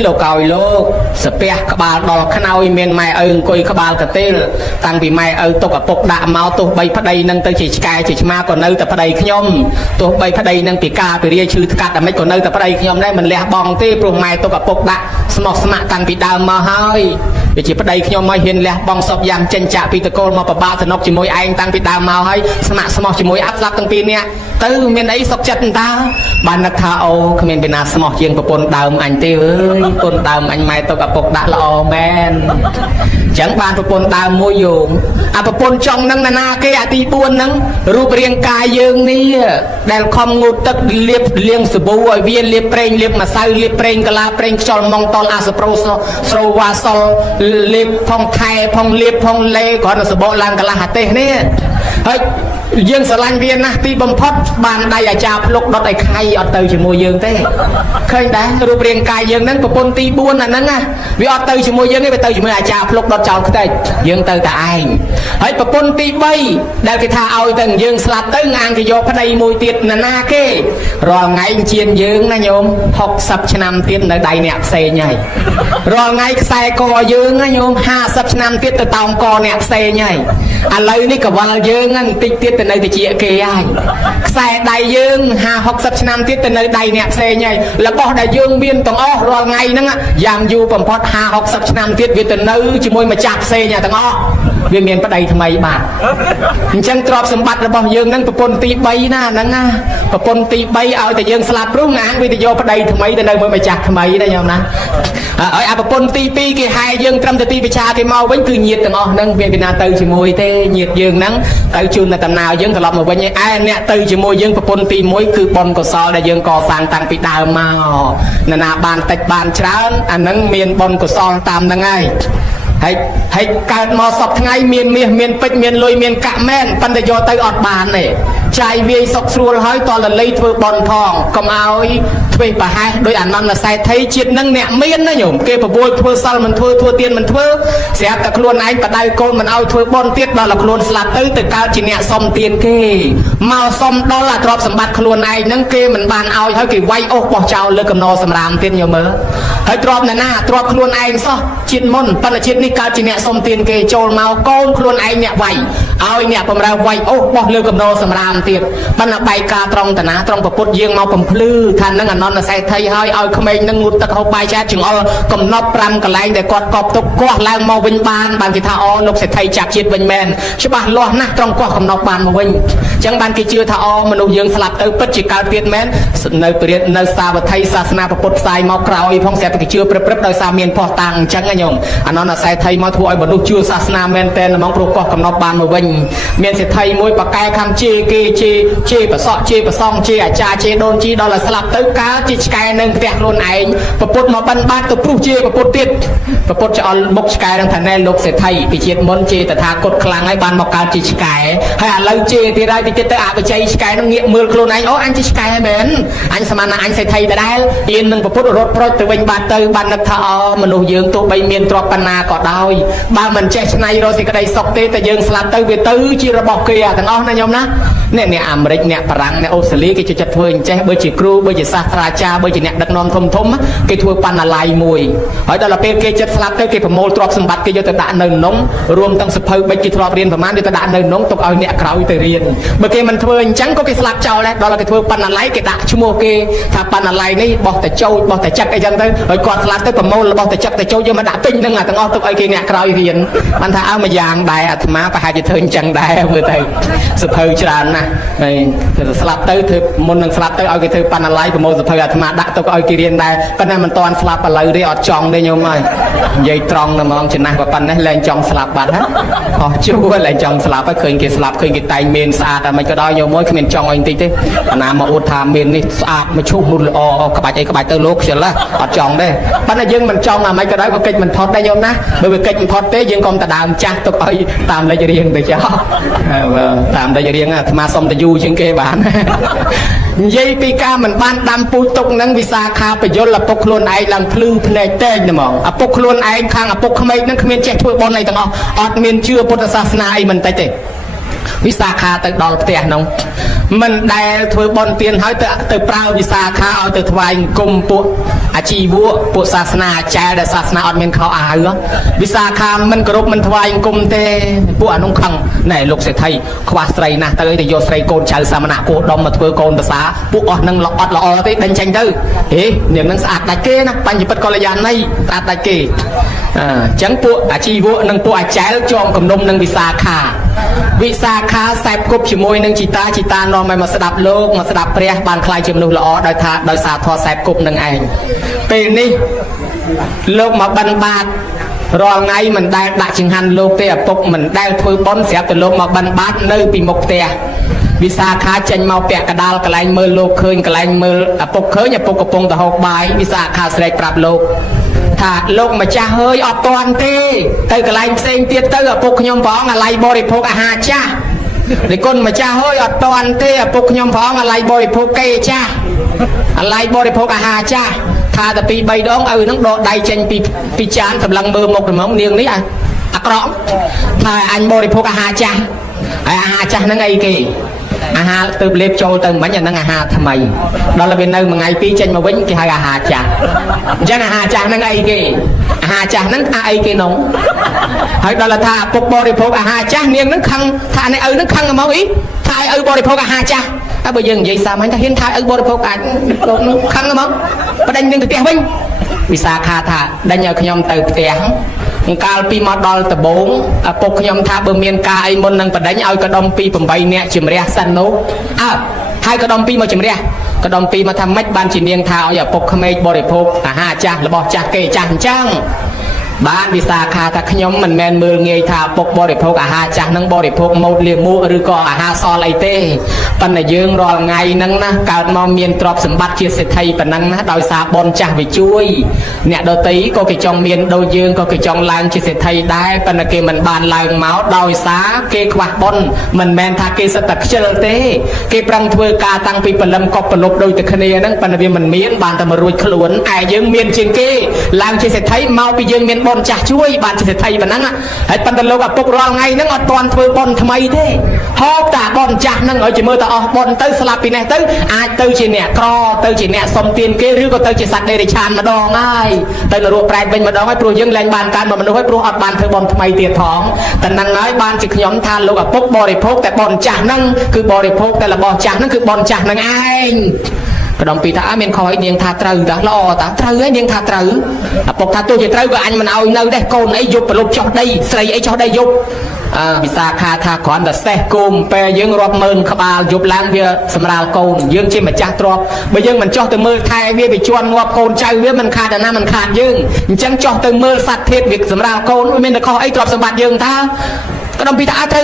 លោកឲ្យលោកស្ពះក្បាលដល់ខ្នើយមានម៉ែឪអង្គុយក្បាលកទេលតាំងពីម៉ែឪទុកឪពុកដាក់មកទោះបីប្តីនឹងទៅជាឆ្កែជាឆ្មាក៏នៅតែប្តីខ្ញុំទោះបីប្តីនឹងពិការពីរាឈឺថ្កាត់តែមិនក៏នៅតែប្តីខ្ញុំដែរមិនលះបង់ទេព្រោះម៉ែទុកឪពុកដាក់ស្មោះស្ម័គ្រតាំងពីដើមមកហើយវាជាប្តីខ្ញុំមកហ៊ានលះបង់សពយ៉ាងចិញ្ចាក់ពីតកូលមកប្របាទសនុកជាមួយឯងតាំងពីដើមមកហើយស្ម័គ្រស្មោះជាមួយអត់ស្លាប់ទាំងពីរនាក់ទៅមានអីសុខចិត្តតើបាននឹកថាអូគ្មានពីណាស្មោះជាងប្រពន្ធដើមអញទេអើយប្រពន្ធដើមអញម៉ែទុកឪពុកដាក់ល្អមែនអញ្ចឹងបានប្រពន្ធដើមមួយយោងអាប្រពន្ធចុងហ្នឹងណាគេអាទី4ហ្នឹងរូបរាងកាយយើងនេះដែលខំងូតទឹកលាបលាងសាប៊ូឲ្យវាលាបប្រេងលាបម្សៅលាបប្រេងកាឡាប្រេងខ្យល់ម៉ងតលអាសប្រូស្រូវ៉ាសលលាបផងថែផងលាបផងលេគ្រាន់តែសបកឡើងកន្លះអាទេសនេះហើយយើងស្រឡាញ់វាណាស់ទីបំផុតបានដៃអាចារ្យភ្លុកដុតឲ្យខៃអត់ទៅជាមួយយើងទេឃើញដែររូបរាងកាយយើងហ្នឹងប្រពន្ធទី4អាហ្នឹងណាវាអត់ទៅជាមួយយើងទេវាទៅជាមួយអាចារ្យភ្លុកដុតចោលខ្ទេចយើងទៅតែឯងហើយប្រពន្ធទី3ដែលគេថាឲ្យទៅយើងស្លាប់ទៅងាងគេយកប្តីមួយទៀតណាគេរាល់ថ្ងៃជៀនយើងណាញោម60ឆ្នាំទៀតនៅដៃអ្នកផ្សេងហើយរាល់ថ្ងៃខ្សែកយើងណាញោម50ឆ្នាំទៀតទៅតោងកអ្នកផ្សេងហើយឥឡូវនេះកវលយើងបន្តិចទៀតទៅនៅតិចគេហើយខ្សែដៃយើង50-60ឆ្នាំទៀតទៅនៅដៃអ្នកផ្សេងហើយរបស់ដែលយើងមានទាំងអស់រាល់ថ្ងៃហ្នឹងយ៉ាងយូរបំផុត50-60ឆ្នាំទៀតវាទៅនៅជាមួយម្ចាស់ផ្សេងទាំងអស់វាមានប្តីថ្មីបាទអញ្ចឹងទ្រព្យសម្បត្តិរបស់យើងហ្នឹងប្រពន្ធទី3ណាហ្នឹងណាប្រពន្ធទី3ឲ្យតែយើងស្លាប់ព្រោះងាងវាទៅយកប្តីថ្មីទៅនៅមួយម្ចាស់ថ្មីណាញោមណាហើយអាប្រពន្ធទី2គេហែយើងត្រឹមតែទីប្រឆាគេមកវិញគឺញាតិទាំងអស់ហ្នឹងវាពីណាទៅជាមួយទេញាតិយើងហ្នឹងទៅជូននៅដំណើរយើងត្រឡប់មកវិញឯអ្នកទៅជាមួយយើងប្រពន្ធទី1គឺបុណ្យកុសលដែលយើងកសាងតាំងពីដើមមកណាបានតិចបានច្រើនអាហ្នឹងមានបុណ្យកុសលតាមហ្នឹងហើយកើតមកសពថ្ងៃមានមាសមានពេជ្រមានលុយមានកាក់មែនប៉ុន្តែយកទៅអត់បានទេចាយវាយសុកស្រួលហើយតលលីធ្វើបន់ផងកុំឲ្យធ្វើប្រហែសដោយអានន្តសែថីជាតិនឹងអ្នកមានណាញោមគេប្រមូលធ្វើសិលមិនធ្វើទៀនមិនធ្វើស្រាប់តែខ្លួនឯងបដៅកូនមិនឲ្យធ្វើបន់ទៀតដល់ខ្លួនស្លាប់ទៅកើតជាអ្នកសុំទៀនគេមកសុំដល់អាទ្រព្យសម្បត្តិខ្លួនឯងហ្នឹងគេមិនបានឲ្យហើយគេវាយអូសបោះចោលលើកំណោសម្រាមទៀតញោមមើលហើយទ្រព្យណាទ្រព្យខ្លួនឯងសោះជាតិមុនប៉ុន្តែជាតិនេះកើតជាអ្នកសុំទៀនគេចូលមកកូនខ្លួនឯងអ្នកវាយឲ្យអ្នកបំរើវាយអូសបោះលើកំណោសម្រាមទៀតប៉ុន្តែបែកការត្រង់តាណាត្រង់ប្រពុតយើងមកបំភ្លឺថានឹងអន នស័យថៃហើយឲ្យក្មេងនឹងងូតទឹកហូបបាយចាចង្អុលកំណប់5កន្លែងដែលគាត់កប់ទុកគាត់ឡើងមកវិញបានគេថាអូលោកសេដ្ឋីចាប់ជាតិវិញមែនច្បាស់លាស់ណាស់ត្រង់គាត់កំណប់បានមកវិញអញ្ចឹងបានគេជឿថាអូមនុស្សយើងស្លាប់ទៅពិតជាកើតទៀតមែននៅព្រាតនៅសាវត្ថីសាសនាពុទ្ធផ្សាយមកក្រោយផងស្រាប់តែគេជឿព្រឹបដោយសារមានផោះតាំងអញ្ចឹងណាញោមអាននស័យថៃមកធ្វើឲ្យមនុស្សជឿសាសនាមែនតែហ្មងព្រោះគាត់កំណប់បានមកវិញមានសេដ្ឋីមួយបកែខាំជេគេជេប្រសក់ជេប្រសងជេអាចារ្យជេដូនជីដល់ឲ្យស្លាប់ទៅកើតជាឆ្កែនឹងផ្ទះខ្លួនឯងប្រពុតមកបិណ្ឌបាតទៅព្រុសជេប្រពុតទៀតប្រពុតច្អល់មុខឆ្កែនឹងថាណែលោកសេដ្ឋីពីជាតិមុនជេតថាគតខ្លាំងហើយបានមកកើតជាឆ្កែហើយឥឡូវជេទៀតហើយតិចទៅអបជ័យឆ្កែនឹងងាកមើលខ្លួនឯងអូអញជាឆ្កែមែនអញស្មានថាអញសេដ្ឋីដដែលហ៊ាននឹងប្រពុតរត់ប្រូចទៅវិញបាត់ទៅបាននឹកថាអូមនុស្សយើងទោះបីមានទ្រព្យបណ្ណាក៏ដោយបើមិនចេះឆ្នៃរកសេចក្តីសុខទេតែយើងស្លាប់ទៅវាទៅជារបស់គេទាំងអស់ណាញោមណាអ្នកអាមេរិកអ្នកបារាំងអ្នកអូស្ត្រាលីគេចូលចិត្តធ្វើអញ្ចេះបើជាគ្រូបើជាសាស្ត្រាចារ្យបើជាអ្នកដឹកនាំធំគេធ្វើបណ្ណាល័យមួយហើយដល់ពេលគេចិត្តស្លាប់ទៅគេប្រមូលទ្រព្យសម្បត្តិគេយកទៅដាក់នៅនំរួមទាំងសភៅបិចគេធ្លាប់រៀនប្រមាណយកទៅដាក់នៅនំទុកឲ្យអ្នកក្រោយទៅរៀនបើគេមិនធ្វើអញ្ចឹងក៏គេស្លាប់ចោលដែរដល់គេធ្វើបណ្ណាល័យគេដាក់ឈ្មោះគេថាបណ្ណាល័យនេះបោះតែចោចបោះតែចឹកអីចឹងទៅហើយគាត់ស្លាប់ទៅប្រមូលរបស់តែចឹកតែចោចយកមកដាក់ពេញនឹងទាំងអស់ទុកឲ្យគេអ្នកក្រោយរៀនបានថាឲ្យមួយយ៉ាងដែរអាត្មាប្រហែលជាធ្វើអញ្ចឹងដែរមើលទៅសភៅច្រើនណាស់ហើយស្លាប់ទៅធ្វើមុននឹងស្លាប់ទៅឲ្យគេធ្វើបណ្ណាល័យប្រមូលសភៅអាត្មាដាក់ទុកឲ្យគេរៀនដែរប៉ុន្តែមិនតាន់ស្លាប់ឥឡូវទេអត់ចង់ទេញោមហើយនិយាយត្រង់តែហ្មងចំណាស់ក៏ប៉ុណ្ណេះលែងចង់ស្លាប់បាត់ហើយអស់ជួលែងចង់ស្លាប់ហើយឃើញគេស្លាប់ឃើញគេតែងមានស្អាតតែមិនក៏ដោយញោមមួយគ្មានចង់អីបន្តិចទេណាមកអួតថាមាននេះស្អាតមកឈូសនោះល្អក្បាច់អីក្បាច់ទៅលោកខ្ជិលអត់ចង់ទេប៉ុន្តែយើងមិនចង់អាមិនក៏ដោយក៏កិច្ចមិនផុតដែរញោមណាបើវាកិច្ចមិនផុតទេយើងកុំតដើមចាស់ទុកឲ្យតាមលេខរៀងទៅចោលតាមលេខរៀងអាត្មាសុំទៅយូរជាងគេបាននិយាយពីការមិនបានដាំពូជទុកនឹងវិសាខាបយលឪពុកខ្លួនឯងឡើងភ្លឺភ្នែកតែងហ្មងឪពុកខ្លួនឯងខាងឪពុកក្មេកនឹងគ្មានចេះធ្វើបុណ្យអីទាំងអស់អត់មានជឿពុទ្ធសាសនាអីមិនតិចទេវិសាខាទៅដល់ផ្ទះនោះមិនដែលធ្វើបុណ្យទានហើយទៅប្រើវិសាខាឲ្យទៅថ្វាយអង្គមពួកអាជីវៈពួកសាសនាអាចារ្យដែលសាសនាអត់មានខោអាវវិសាខាមិនគោរពមិនថ្វាយអង្គមទេពួកអានោះខឹងណែលោកសេដ្ឋីខ្វះស្រីណាស់ទៅយកស្រីកូនចៅសាមណៈគោដុំមកធ្វើកូនប្រសាពួកអស់នឹងអត់ល្អទេដេញចេញទៅហេនាងនឹងស្អាតដាច់គេណាបញ្ញពិតកល្យាណីស្អាតដាច់គេអញ្ចឹងពួកអាជីវៈនិងពួកអាចារ្យជាប់គំនុំនឹងវិសាខាសែបគប់ជាមួយនឹងជីតានាំឲ្យមកស្ដាប់លោកមកស្ដាប់ព្រះបានខ្លាយជាមនុស្សល្អដោយសារធម៌សែបគប់នឹងឯងពេលនេះលោកមកបិណ្ឌបាតរាល់ថ្ងៃមិនដែលដាក់ចង្ហាន់លោកទេឪពុកមិនដែលធ្វើបុណ្យស្រាប់តែលោកមកបិណ្ឌបាតនៅពីមុខផ្ទះវិសាខាចេញមកពាក់កដាលកន្លែងមើលលោកឃើញកន្លែងមើលឪពុកឃើញឪពុកកំពុងទៅហូបបាយវិសាខាស្រែកប្រាប់លោកថាលោកម្ចាស់ហើយអត់តាន់ទេទៅកន្លែងផ្សេងទៀតទៅឪពុកខ្ញុំព្រះអង្គអាឡ័យបរិភោគអាហារចាស់និគុណម្ចាស់ហើយអត់តាន់ទេឪពុកខ្ញុំព្រះអង្គអាឡ័យបរិភោគគេចាស់អាឡ័យបរិភោគអាហារចាស់ថាតែ2 3ដងឪនឹងដកដៃចេញពីចានសម្លឹងមើលមុខហ្មងនាងនេះអាក្រក់ថាអញបរិភោគអាហារចាស់ហើយអាហារចាស់ហ្នឹងអីគេអាហារទៅលេបចូលទៅមិញអាហ្នឹងអាហារថ្មីដល់ពេលនៅមួយថ្ងៃពីរចេញមកវិញគេហៅអាហារចាស់អញ្ចឹងអាហារចាស់ហ្នឹងអីគេអាហារចាស់ហ្នឹងថាអីគេនោះហើយដល់ថាពុកបរិភោគអាហារចាស់នាងហ្នឹងខឹងថាអ្នកឪហ្នឹងខឹងហ្មងអីថាឲ្យឪបរិភោគអាហារចាស់ហើយបើយើងនិយាយសាមញ្ញថាហ៊ានថាឪបរិភោគអាចនោះខឹងហ្មងបដិញនឹងទៅផ្ទះវិញវិសាខាថាដេញឲ្យខ្ញុំទៅផ្ទះកាលពីមកដល់ដំបងឪពុកខ្ញុំថាបើមានការអីមុននឹងបដិញឲ្យកដុំពី8នាក់ជំរះសិននោះហើយកដុំពីមកជំរះកដុំពីមកថាម៉េចបានជានាងថាឲ្យឪពុកក្មេកបរិភោគអាហារចាស់របស់ចាស់គេចាស់អញ្ចឹងបានវិសាខាថាខ្ញុំមិនមែនមើលងាយថាពុកបរិភោគអាហារចាស់នឹងបរិភោគម៉ូតលាមកឬក៏អាហារសល់អីទេប៉ុន្តែយើងរាល់ថ្ងៃហ្នឹងណាកើតមកមានទ្រព្យសម្បត្តិជាសេដ្ឋីប៉ុណ្ណឹងណាដោយសារបុណ្យចាស់វាជួយអ្នកដទៃក៏គេចង់មានដូចយើងក៏គេចង់ឡើងជាសេដ្ឋីដែរប៉ុន្តែគេមិនបានឡើងមកដោយសារគេខ្វះបុណ្យមិនមែនថាគេសិតតែខ្ជិលទេគេប្រឹងធ្វើការតាំងពីព្រលឹមកប់ប្រលប់ដូចតែគ្នាហ្នឹងប៉ុន្តែវាមិនមានបានតែមករួចខ្លួនឯយើងមានជាងគេឡើងជាសេដ្ឋីមកពីយើងមានបុណ្យចាស់ជួយបានជាសេដ្ឋីប៉ុណ្ណឹងហើយប៉ុន្តែលោកឪពុករាល់ថ្ងៃហ្នឹងអត់ទាន់ធ្វើបុណ្យថ្មីទេហូបតាបុណ្យចាស់ហ្នឹងឲ្យជាមើលតែអស់បុណ្យទៅស្លាប់ពីនេះទៅអាចទៅជាអ្នកក្រទៅជាអ្នកសុំទានគេឬក៏ទៅជាសត្វដេរិឆានម្ដងហើយទៅនរកប្រែតវិញម្ដងហើយព្រោះយើងលែងបានកើតមកមនុស្សហើយព្រោះអត់បានធ្វើបុណ្យថ្មីទៀតផងតែហ្នឹងហើយបានជាខ្ញុំថាលោកឪពុកបរិភោគតែបុណ្យចាស់ហ្នឹងគឺបរិភោគតែរបស់ចាស់ហ្នឹងគឺបុណ្យចាស់ហ្នឹងឯង ก็ดองปีท่าเมียนคอยเนียงท่าเตอตาล่อตาเตอเนียงท่าเตอปกท่าตัวจะเตอก็อันมันเอาเนื้อได้โกนไอ้ยุบไปลบช็อตได้ใส่ไอ้ช็อตได้ยุบวิสาขาท่าขอนแต่เสกกุมไปยังรอบเมินขบาลยุบล้างเบียสำราญโกนยังเชื่อมาจักตรอกไปยังมันจ่อแต่มือไทยเบียไปชวนงอบโกนใจเบียมันขาดแต่หน้ามันขาดยังจังจ่อแต่มือสัตว์เทศวิกสำราญโกนไม่เป็นแต่คอไอ้ตรอบสมบัติยังท่าก็ต้องพิจารณาเท่า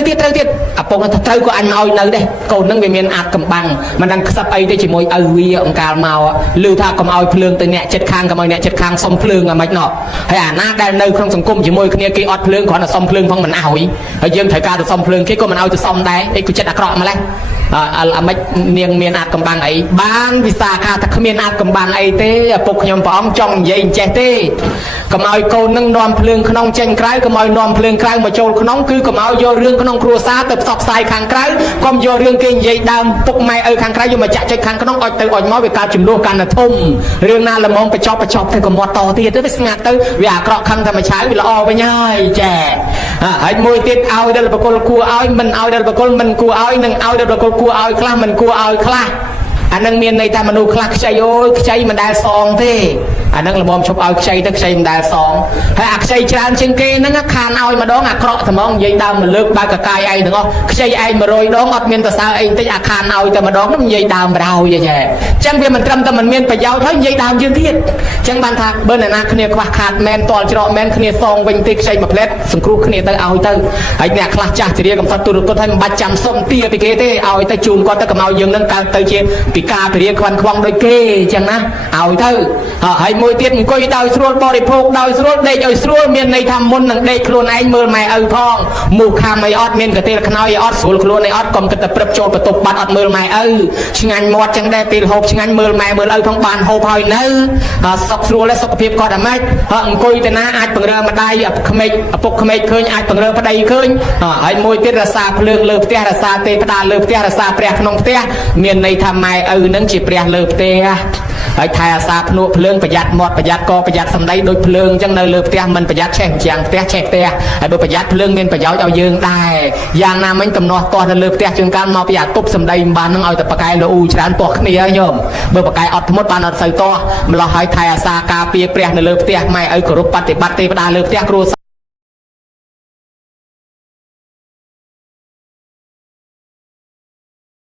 ปกติก็อันเอาเนื้อได้โกนนั่งเมียนอาจกำบังมันดังซับไอ้ได้จิมวยเอาวีองการเมาลือท่าก็เอาเพลิงตัวเนี่ยจัดคางก็เอาเนี่ยจัดคางซ่อมเพลิงอะไม่หนอกให้อ่านหน้าได้ในครองสังคมจิมวยเนี่ยกีออดเพลิงขอนซ่อมเพลิงพังมันเอาอีให้ยังถ่ายการจะซ่อมเพลิงแค่ก็มันเอาจะซ่อมได้ไอ้กูจัดอักระมาแล้วไม่เนียงเมียนอาจกำบังไอ้บ้านวิสาขาถ้าเมียนอาจกำบังไอ้เต้ปกยมป้องจ้องยัยเจเต้ก็เอาโกนนั่งนอนเพลิงขนมเจนไกรก็เอานอนเพลิงไกรมาโจลขนมคือก็เอาโยเรื่องขนมครัวซาเติบสอบสายขางไกรก็โยเรื่องเก่งยัยดำปกไม้ขางไกรอยู่มาจัดใจขางขนมอ่อยเตยอ่อยม้อเวกาจุ่มโลกันนะทุ่มเรื่องนั้นละมองไปชอบเธอก็มอต่อที่เธอไปสงัดเตยวิอาเกาะคำธรรมชาติวิละอไปง่ายแจ่ไอ้มวยติดเอาเดินประกอบครัวเอามันเอาเดินประกอบมันครัวเอาหนึ่งเอาเดินประกอบครัวเอาคลามันครัวเอาคลาอันนั้นเมียนในตามนุษย์คลักใจโอ้ใจมันได้ซองเท่อันนั้นละมอมชอบเอาใจตั้งใจมันได้ซองให้อักใจจานเชิงเกนั่งคานเอามาดองอักเคราะห์สมองยัยดำมันเลิกบากกายไอ้ถึงอ๋อใจไอ้มาโรยดองอัดเมียนตะสาวไอ้ตั้งอักคานเอาแต่มาดองนั่นยัยดำเราใหญ่จังเบียมันตรำแต่มันเมียนไปยาวเท่ายัยดำยืนเทียดจังบันทักเบอร์น่ะขณีกว่าขาดแมนตอนจรอแมนขณีซองเป็นติ๊กใจแบบเล็ดสังครูขณีตั้งเอาตั้งไอ้เนี่ยคลาจ่าจะเรียกกับสัตว์ตุรุก็ให้มันบัดจำส้มเตี้ยไปเกเต้เอาไอ้จูนก็ตั้งกับเอายังนั่งการเตยเชียปีกาเรียกควันควงโดยเกจังนะเอาเท่าให้มวยเตี้ยก็ดาวสโลบริโภคดาวสโลเด็กเอาสโลเมียนในทำมุนหนังเด็กครัวไอ้เมื่อไม่เอาทองมูคาไม่อดเมียนกระเตลขน้อยอดสูลครัวในอดกลมกระตะปรับโจประตูบัดอดเมื่อไม่เอาชิงานมอดจังได้ตีหกชิงานเมื่อไม่เมื่อเอาทองบานหกหอยเนื้อสับสโลและสับเพียบก็ได้ไหมก็แต่นะอาจเปิดเรือมาได้ขมิปกขมิเคยอาจเปิดเรือมาได้เคยไอ้มวยเตี้ยราซาเพลิงเลือบเตี้ยราซาเตะประดาเลือบเตี้ยราซาเปรียขนมเตี้ยเมียนในทำไม่เอานั่งจีเปรียเลือบเตี้ยไอ้ไทยอาซาพนุเพลิงประหยัดหมดประหยัดก็ประหยัดสำได้โดยเพลิงจังเลยเลือบเตี้ยมันประหยัดแช่งจังเตี้ยแช่งเตี้ยไอ้เบอร์ประหยัดเพลิงเมียนประหยัดเอายืงได้ยางน้ำมันกำนอตอนเลือบเตี้ยจึงการมาประหยัดตุบสำได้บานนั่งเอาแต่ปากไก่เราอูฉลามตัวนี้โยมเบอร์ปากไก่อัดทั้งหมดบานอัดใส่ตัวมันเราให้ไทยอาซากาเปียเปรียในเลือบเตี้ยไม่ไอ้กรุปปฏิบัติเตปดาเลือบเตี้ยครู